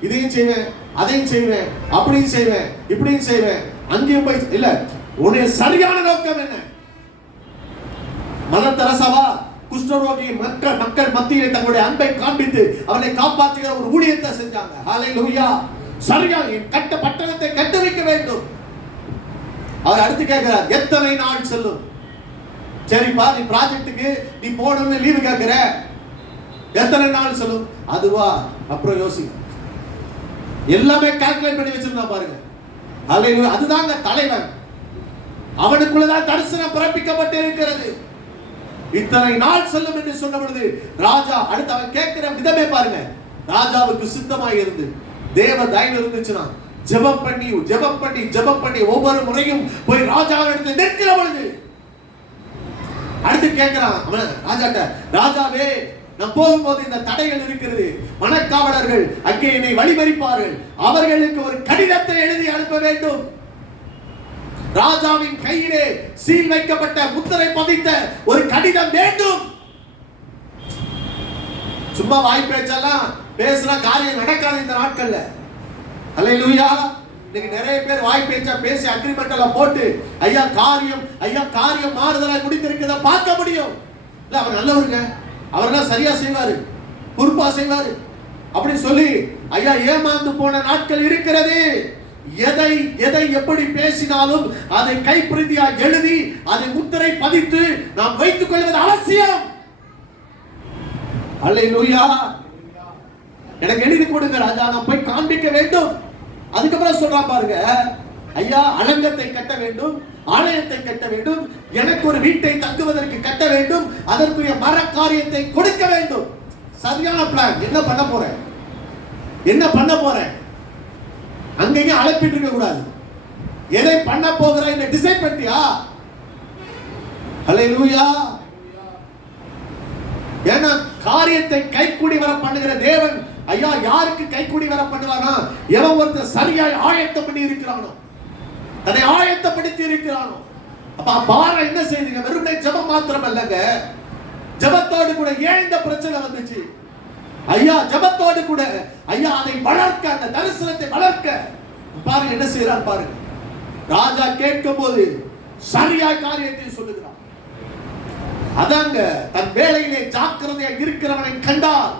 இதையும் செய்வேன், அதையும் செய்வேன், அப்படியும் செய்வேன், இப்படியும் செய்வேன், அங்கேயும் போய் இல்ல, உன்னுடைய சரியான நோக்கம் என்ன? மதர் தெரசாவா குஷ்டரோகி மக்கள் மத்தியிலே தங்களுடைய அன்பை காண்பித்து அவனை காப்பாற்றுகிற ஒரு ஊழியத்தை செஞ்சாங்க. ஹல்லேலூயா. சரியா கட்ட பட்டணத்தை கட்ட வைக்க வேண்டும். அவர் அடுத்து கேட்கிறார், எத்தனை நாள் செல்லும்? சரிப்பா, நீ ப்ராஜெக்ட்டுக்கு நீ போகணும்னு லீவு கேட்கிற, எத்தனை நாள் செல்லும்? அதுவா, அப்புறம் யோசி. எல்லாமே கால்குலேட் பண்ணி வச்சிருந்தா பாருங்க. ஹல்லேலூயா. அதுதாங்க தலைவன். அவனுக்குள்ளதான் தரிசனம் பிறப்பிக்கப்பட்டு இருக்கிறது. இத்தனை நாள் செல்லும் என்று சொன்ன பொழுது ராஜா அடுத்து அவன் கேட்கிற விதமே பாருங்க. ராஜாவுக்கு சித்தமாய் இருந்து தேவ தயவு இருந்துச்சுன்னா ஜெபம் பண்ணி ஒவ்வொரு முறையும் போய் ராஜாவிடத்தில் நிற்கிற பொழுது அடுத்து கேட்கிறான் அவன் ராஜாட்ட, ராஜாவே, நான் போகும்போது இந்த தடைகள் இருக்கிறது, மனக்காவலர்கள் அங்கே என்னை வழிமறிப்பார்கள், அவர்களுக்கு ஒரு கடிதத்தை எழுதி அனுப்ப வேண்டும். ராஜாவின் கையிலே சீல் வைக்கப்பட்ட முத்திரை பதித்த ஒரு கடிதம் வேண்டும். சும்மா வாய் பேச்செல்லாம் பேசுனா காரியம் நடக்காது இந்த நாட்கள்ல. அல்லேலூயா. இன்னைக்கு நிறைய பேர் வாய் பேச்சா பேசி அக்ரிமெண்ட் எல்லாம் போட்டு ஐயா காரியம் மாறுதலாய் முடித்திருக்கிறத பார்க்க முடியும். இல்ல, அவர் நல்லவருங்க, அவரெல்லாம் சரியா செய்வாரு, பொறுப்பா செய்வாரு அப்படி சொல்லி ஐயா ஏமாந்து போன நாட்கள் இருக்கிறது. எதை எப்படி பேசினாலும் அதை கைப்பிரதியா எழுதி அதை முத்திரை பதித்து நாம் வைத்துக் கொள்வது அவசியம். அல்லேலூயா. எனக்கு எழுதி கொடுங்க ராஜா, நான் போய் காண்பிக்க வேண்டும். அதுக்கப்புறம் சொல்றான் பாருங்க, ஐயா அலங்கத்தை கட்ட வேண்டும், ஆலயத்தை கட்ட வேண்டும், எனக்கு ஒரு வீட்டை தங்குவதற்கு கட்ட வேண்டும், அதற்குரிய மர காரியத்தை கொடுக்க வேண்டும். சரியான பிளான். என்ன பண்ண போறேன்? அங்கேயும் அழைப்பிட்டு இருக்க கூடாது. எதை பண்ண போகிற இந்த டிசைட் பண்ணியா? ஹல்லேலூயா. ஏன்னா காரியத்தை கைக்கூடி வர பண்ணுகிற தேவன் ஐயா யாருக்கு கைக்கூடி வர பண்ணுவானா? எவன் ஒருத்தர் சரியாய் ஆயத்தம் பண்ணி இருக்கிறானோ, தன்னை ஆயத்தப்படுத்தி இருக்கிறானோ. அப்ப பார என்ன செய்யுங்க? வெறுமனே ஜெபம் மாத்திரம் அல்லங்க, ஜெபத்தோடு கூட ஏன் இந்த பிரச்சனை வந்துச்சு? ஐயா ஜெபத்தோடு கூட ஐயா அதை வளர்க்க, அந்த தரிசனத்தை வளர்க்க பாருங்க என்ன செய்யறார் பாருங்க. ராஜா கேட்கும் போது சரியா காரியத்தை சொல்லுகிறார். அதாங்க தன் வேலையிலே ஜாக்கிரதையா இருக்கிறவனை கண்டால்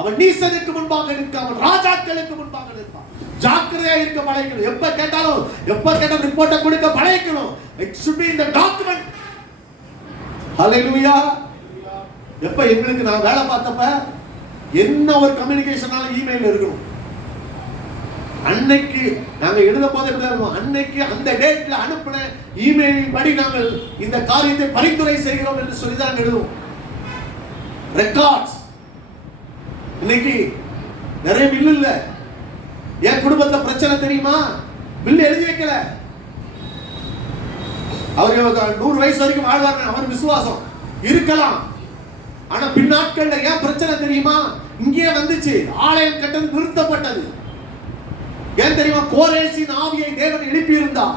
அவன் நீசனுக்கு முன்பாக நிற்காமல் ராஜாக்களுக்கு முன்பாக நிற்பான். ஜாக்கிரதையா இருக்க பழகிக்கணும். எப்ப கேட்டாலும் ரிப்போர்ட்டை கொடுக்க பழகிக்கணும். It should be in the document. ஹalleluya. எப்ப எங்களுக்கு நான் வேலை பார்த்தப்ப என்ன ஒரு கம்யூனிகேஷனால இமெயில் இருக்கணும். அன்னைக்கு நாங்க எழுத போது அன்னைக்கு அந்த டேட்ல அனுப்பின இமெயில் படி நாங்கள் இந்த காரியத்தை பரிந்துரை செய்கிறோம் என்று சொல்லி தான் எழுதுவோம். ரெக்கார்ட்ஸ். இன்னைக்கு நிறைய பில் இல்ல. என் குடும்பத்துல பிரச்சனை தெரியுமா? பில் எழுதி வைக்கல. அவருக்கு 100 வயசு வரைக்கும் வாழ்வார், அவர் விசுவாசம் இருக்கலாம். ஆனா பின்னாட்கள்ல ஏன் பிரச்சனை தெரியுமா? இங்கே வந்துச்சு, ஆலயம் கட்டது நிறுத்தப்பட்டது. ஏன் தெரியுமா? கோரேசின் ஆவியை தேவன் எழுப்பி இருந்தார்.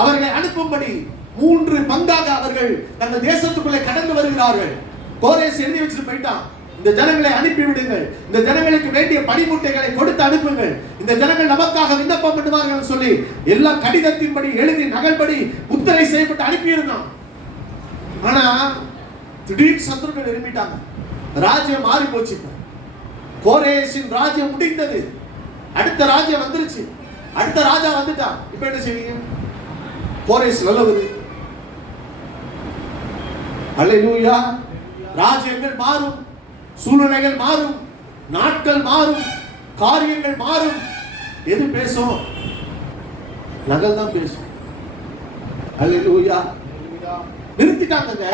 அவர்களை அனுப்பும்படி 3 பங்காக அவர்கள் தங்கள் தேசத்துக்குள்ளே கடந்து வருகிறார்கள். கோரேஸ் எழுதி வச்சுட்டு போயிட்டான், இந்த ஜனங்களை அனுப்பி விடுங்கள், இந்த ஜனங்களுக்கு வேண்டிய பணிமுட்டைகளை கொடுத்து அனுப்புங்கள், இந்த ஜனங்கள் நமக்காக விண்ணப்பம் பண்ணுவார்கள் சொல்லி எல்லா கடிதத்தின்படி எழுதி நகல்படி முத்திரை செய்யப்பட்டு அனுப்பியிருந்தான். ஆனா திடீர் சத்துருக்கள் எழுப்பிட்டாங்க. ராஜ்யம் மாறி போச்சு. கோரேசின் ராஜ்யம் முடிந்தது. அடுத்த ராஜ்யம் வந்துருச்சு. அடுத்த ராஜா வந்துட்டான். இப்ப என்ன செய்வீங்க? கோரேஸ் நல்லவது. அல்லேலூயா. ராஜ்யங்கள் மாறும், சூழ்நிலைகள் மாறும், நாட்கள் மாறும், காரியங்கள் மாறும். எது பேசும்? நகல் தான் பேசும். அல்லேலூயா. நிறுத்திட்டாங்க.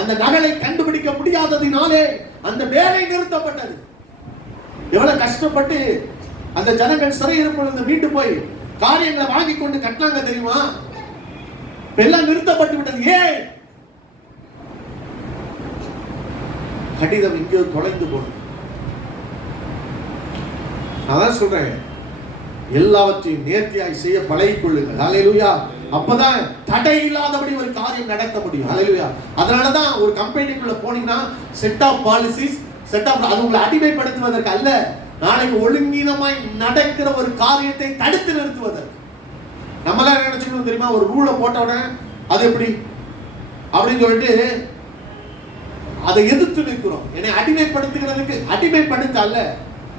அந்த நகலை கண்டுபிடிக்க முடியாததினாலே அந்த வேலை நிறுத்தப்பட்டது. எவ்வளவு கஷ்டப்பட்டு அந்த ஜனங்கள் சிறையிருப்பிலிருந்து மீண்டு போய் காரியங்களை வாங்கி கொண்டு கட்டினாங்க தெரியுமா? எல்லாம் நிறுத்தப்பட்டு விட்டது. ஏன்? கடிதம் எங்கேயோ தொலைந்து போனது. அதான் சொல்றேன், எல்லாவற்றையும் நேர்த்தியாய் செய்ய பழகிக் கொள்ளுங்கள். ஹல்லேலூயா. அப்பதான் தடை இல்லாதபடி ஒரு காரியம் நடத்த முடியும். ஹல்லேலூயா. அதனாலதான் ஒரு கம்பெனிக்குள்ள போனீங்கன்னா set of policies, set of, அது உங்களை அடிமைப்படுத்துவதற்கு அல்ல, நாளைக்கு ஒழுங்கீனமாய் நடக்கிற ஒரு காரியத்தை தடுத்து நிறுத்துவதற்கு. நம்மளாம் நினைச்சுக்கணும் தெரியுமா? ஒரு ரூலை போட்ட உடனே அது எப்படி அப்படின்னு சொல்லிட்டு அதை எதிர்த்து நிற்கிறோம். என்னை அடிமைப்படுத்துகிறதுக்கு, அடிமைப்படுத்த அல்ல,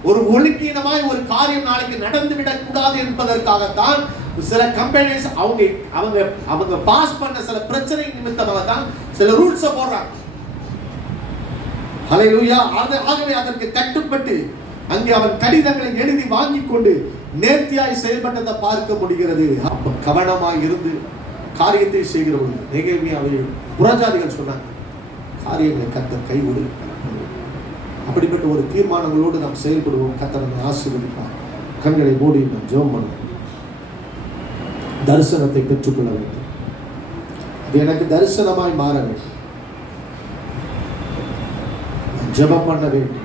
ஒரு ஒழுங்கீனமாய் ஒரு காரியம் நாளைக்கு நடந்து விடக்கூடாது என்பதற்காகத்தான் சில கம்பெனிஸ் அவங்க பாஸ் பண்ண சில பிரச்சனை நிமித்தமாக தான் சில ரூல்ஸை போடுறாங்க. ஹல்லேலூயா. ஆகவே அதற்கு கட்டுப்பட்டு அங்கே அவன் கடிதங்களை எழுதி வாங்கி கொண்டு நேர்த்தியாய் செயல்பட்டதை பார்க்க முடிகிறது. கவனமாய் இருந்து காரியத்தை செய்கிறவர்கள் நெகேமியாவை புறஜாதிகள் சொன்னாங்க, காரியங்களை கர்த்தர் கைவிடு. அப்படிப்பட்ட ஒரு தீர்மானங்களோடு நாம் செயல்படுவோம். கர்த்தர் நம்மை ஆசீர்வதிப்பார். கண்களை மூடி நாம் ஜெபம் பண்ணுவோம். தரிசனத்தை பெற்றுக்கொள்ள வேண்டும். அது எனக்கு தரிசனமாய் மாற வேண்டும். ஜெபம் பண்ண வேண்டும்.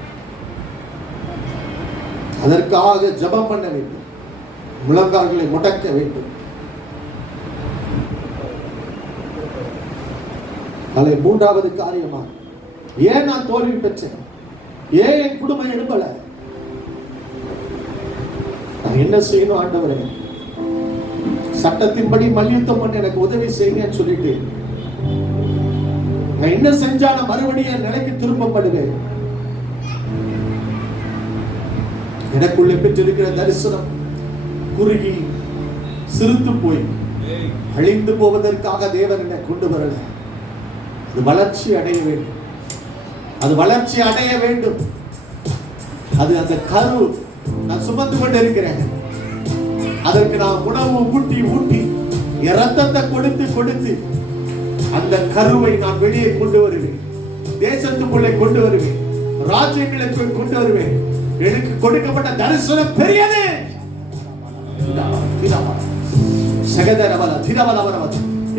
அதற்காக ஜெபம் பண்ண வேண்டும். முழங்கால்களை முடக்க வேண்டும். அதை 3வது காரியமா, ஏன் நான் தோல்வி பெற்றேன்? ஏன் என் குடும்பம் எழும்பல? நான் என்ன செய்யணும் ஆண்டவரே? சட்டத்தின்படி மல்யுத்தம் பண்ண எனக்கு உதவி செய்யுங்கன்னு சொல்லிட்டு நான் என்ன செஞ்சாலும் மறுபடியும் என் நிலைக்கு திரும்பப்படுவேன். எனக்குள்ளே பெற்றிருக்கிற தரிசனம் குறுகி சிறுத்து போய் அழிந்து போவதற்காக தேவன் என்னை கொண்டு வரல. அது வளர்ச்சி அடைய வேண்டும். அது வளர்ச்சி அடைய வேண்டும். அது அந்த கரு நான் சுமந்து கொண்டு இருக்கிறேன். அதற்கு நான் உணவு ஊட்டி ஊட்டி இரத்தத்தை கொடுத்து கொடுத்து அந்த கருவை நான் வெளியே கொண்டு வருவேன். தேசத்துக்குள்ளே கொண்டு வருவேன். ராஜ்யங்களுக்கு கொண்டு வருவேன். எனக்கு கொடுக்கப்பட்ட தரிசனம் பெரியது.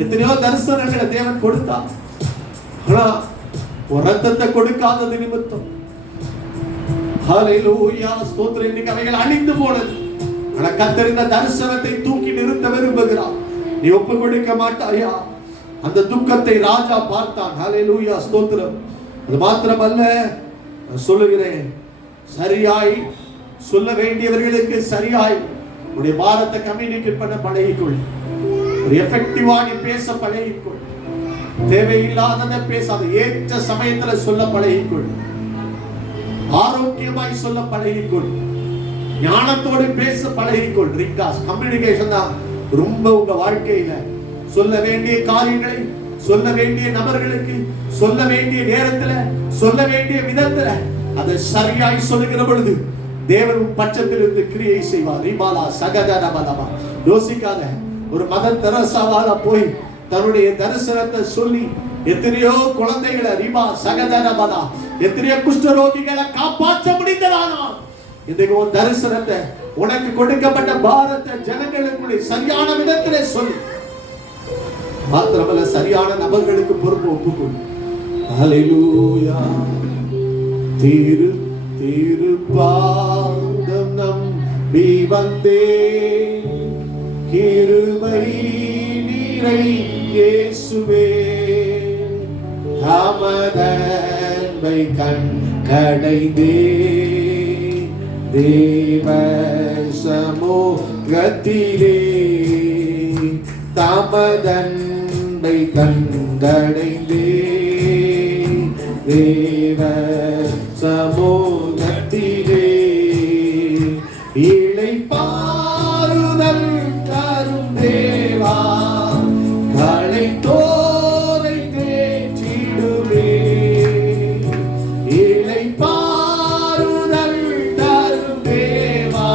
எத்தனையோ தரிசனங்களை தேவன் கொடுத்தார். ஆனா ரத்தத்தை கொடுக்காதது நிமித்தம் ஹல்லேலூயா ஸ்தோத்திரம், இன்னைக்கு அவைகள் அழிந்து போனது. ஆனா கர்த்தர் இந்த தரிசனத்தை தூக்கி நிறுத்த விரும்புகிறார். நீ ஒப்பு கொடுக்க மாட்டாயா? அந்த துக்கத்தை ராஜா பார்த்தான். ஹல்லேலூயா ஸ்தோத்திரம். அது மாத்திரமல்ல, நான் சொல்லுகிறேன், சரியாய் சொல்ல வேண்டியவர்களுக்கு சரியாய் உடைய பாரத்தை கம்யூனிகேட் பண்ண பழகிக்கொள். ஒரு எஃபெக்டிவா நீ பேச பழகிக்கொள். தேவையில்லாததை பேசாத, ஏற்ற சமயத்துல சொல்ல பழகிக்கொள். ஆரோக்கியமாய் சொல்ல பழகிக்கொள். ஞானத்தோடு பேச பழகிக்கொள். ரிகாஸ் கம்யூனிகேஷன் தான் ரொம்ப உங்க வாழ்க்கையில சொல்ல வேண்டிய காரியங்களை சொல்ல வேண்டிய நபர்களுக்கு சொல்ல வேண்டிய நேரத்துல சொல்ல வேண்டிய விதத்துல அதை சரியாய் சொல்லுகிற பொழுது தேவன் பட்சத்தில் இருந்து கிரியை செய்வார். ரிபாலா சகதரபலமா. யோசிக்காத. ஒரு மதர் தெரசாவால போய் தன்னுடைய தரிசனத்தை சொல்லி எத்தனையோ குழந்தைகளை ரிபா சகதரபலா எத்தனையோ குஷ்டரோகிகளை காப்பாற்ற முடிந்ததானா? இன்றைக்கு உன் தரிசனத்தை, உனக்கு கொடுக்கப்பட்ட பாரத்தை ஜனங்களுக்குள்ளே சரியான விதத்திலே சொல்லு. மாத்திரமல்ல, சரியான நபர்களுக்கு பொறுப்பு ஒப்புக்கொள். ஹல்லேலூயா. திருப்பாதம் நம்பி வந்தே, கிருபை நீரை இயேசுவே, தமதன்பை கண்டடைந்தே, தேவ சமூகத்திலே தமதன்பை கண்டடைந்தே, தேவ சமூகத்திலே இளைப்பாறுதல் தரும் தேவா, களைத்தோரை தேற்றிடுவே. இளைப்பாறுதல் தரும் தேவா,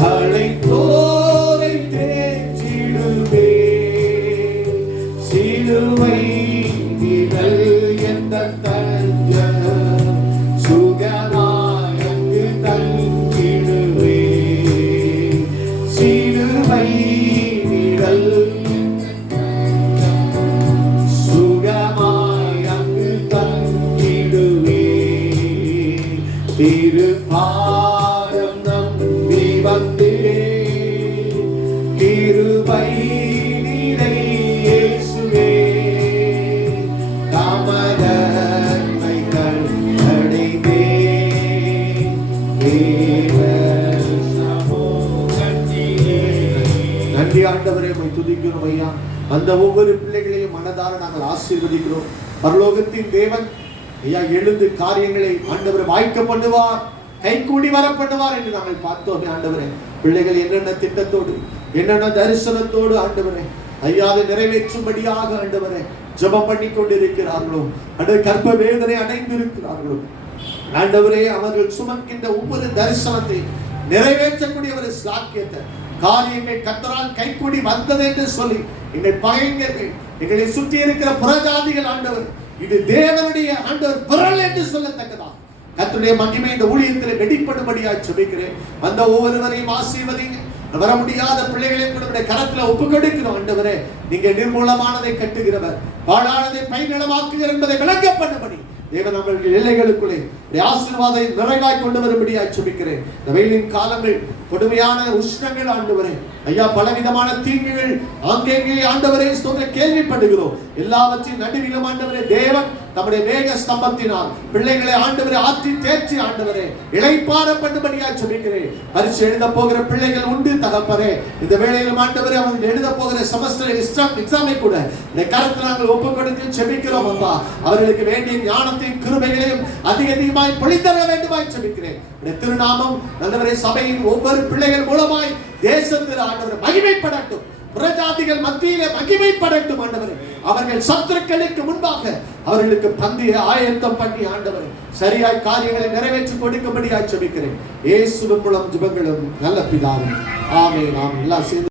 களைத்தோரை தேற்றிடுவே. சிலுவை நிழல் எந்த தஞ்சம், சுகமாயங்கு தங்கிடுவே. சிலுவை நிழல் சுகமாயங்கு தங்கிடுவே. திருப்பாதம் நம்பி வந்தே, கிருபை நீரை இயேசுவே, தமதன்மை கண்டடைந்தே, தேவ சமூகத்திலே. நன்றி ஆண்டவரே, உம்மை துதிக்கிறோம் ஐயா. அந்த ஒவ்வொரு பிள்ளைகளையும் மனதார நாங்கள் ஆசீர்வதிக்கிறோம். பரலோகத்தின் தேவன் ஐயா எழுந்து காரியங்களை ஆண்டவரை வாய்க்க பண்ணுவார், கைகூடி வர பண்ணுவார் என்று நாங்கள் பார்த்தோமே ஆண்டவரே. பிள்ளைகள் என்னென்ன திட்டத்தோடு என்னென்ன தரிசனத்தோடு ஆண்டவரே ஐயா அதை நிறைவேற்றும்படியாக ஆண்டவரே ஜெபம் பண்ணி கொண்டிருக்கிறார்களோ, அந்த கர்ப்ப வேதனை அடைந்திருக்கிறார்களோ ஆண்டவரே, அவர்கள் சுமக்கின்ற ஒவ்வொரு தரிசனத்தை நிறைவேற்றக்கூடிய ஒரு சாக்கியத்தை காரியங்கள் கர்த்தரால் கைகூடி வந்தது என்று சொல்லி எங்கள் பகைஞர்கள், எங்களை சுற்றி இருக்கிற புறஜாதிகள் ஆண்டவர், இது தேவனுடைய ஆண்டவர் விரல் என்று சொல்லத்தக்கதா கர்த்தருடைய மகிமை இந்த ஊழியத்தில் வெளிப்படும்படியாய் ஜெபிக்கிறேன். அந்த ஒவ்வொருவரையும் ஆசீர்வதிங்க. வர முடியாத பிள்ளைகளை கூட கரத்தில் ஒப்பு கொடுக்கிறோம் ஆண்டவரே. நீங்க நிர்மூலமானதை கட்டுகிறவர், பாழானதை பயனிடமாக்குகிற என்பதை விளங்க பண்ணும்படி தேவன் நம்மளுடைய எல்லைகளுக்குள்ளே ஆசீர்வாதை நிறைவாய் கொண்டு வரும்படியாய் ஜெபிக்கிறேன். இந்த வெயிலின் காலங்கள், கொடுமையான உஷ்ணங்கள் ஆண்டவரே ஐயா, பலவிதமான தீங்குகள் ஆங்கேங்கே ஆண்டவரே சொல்ற கேள்விப்படுகிறோம். எல்லாவற்றையும் நடுவிலும் ஆண்டவரே தேவன் நம்முடைய வேக ஸ்தம்பத்தினால் பிள்ளைகளை ஆண்டவரே ஆற்றி தேற்றி ஆண்டவரே இளைப்பாற பண்ணும்படியாய் ஜெபிக்கிறேன். பரீட்சை எழுத போகிற பிள்ளைகள் உண்டு தகப்பனே. இந்த வேளையிலும் ஆண்டவரே அவர்கள் எழுத போகிற செமஸ்டர் எக்ஸாமை கூட இந்த கருத்தில் நாங்கள் ஒப்பு கொடுத்து ஜெபிக்கிறோம் அப்பா. அவர்களுக்கு வேண்டிய ஞானத்தையும் கிருபைகளையும் அதிகமாய் பொழித்தர வேண்டுமாய் ஜெபிக்கிறேன். திருநாமம் ஆண்டவரே சபையின் ஒவ்வொரு பிள்ளைகள் மூலமாய் தேசத்தில் ஆண்டவரே மகிமைப்படட்டும், புறஜாதிகள் மத்தியிலே மகிமைப்படட்டும் ஆண்டவரே. அவர்கள் சத்துருக்களுக்கு முன்பாக அவர்களுக்கு பந்தியை ஆயத்தம் பண்ணி ஆண்டவரே சரியாய் காரியங்களை நிறைவேற்றி கொடுக்கும்படியாய் ஜெபிக்கிறேன். இயேசுவின் மூலம் ஜெபங்களும் நல்ல பிதாவே. ஆமென். நாம் எல்லாம் சேர்ந்து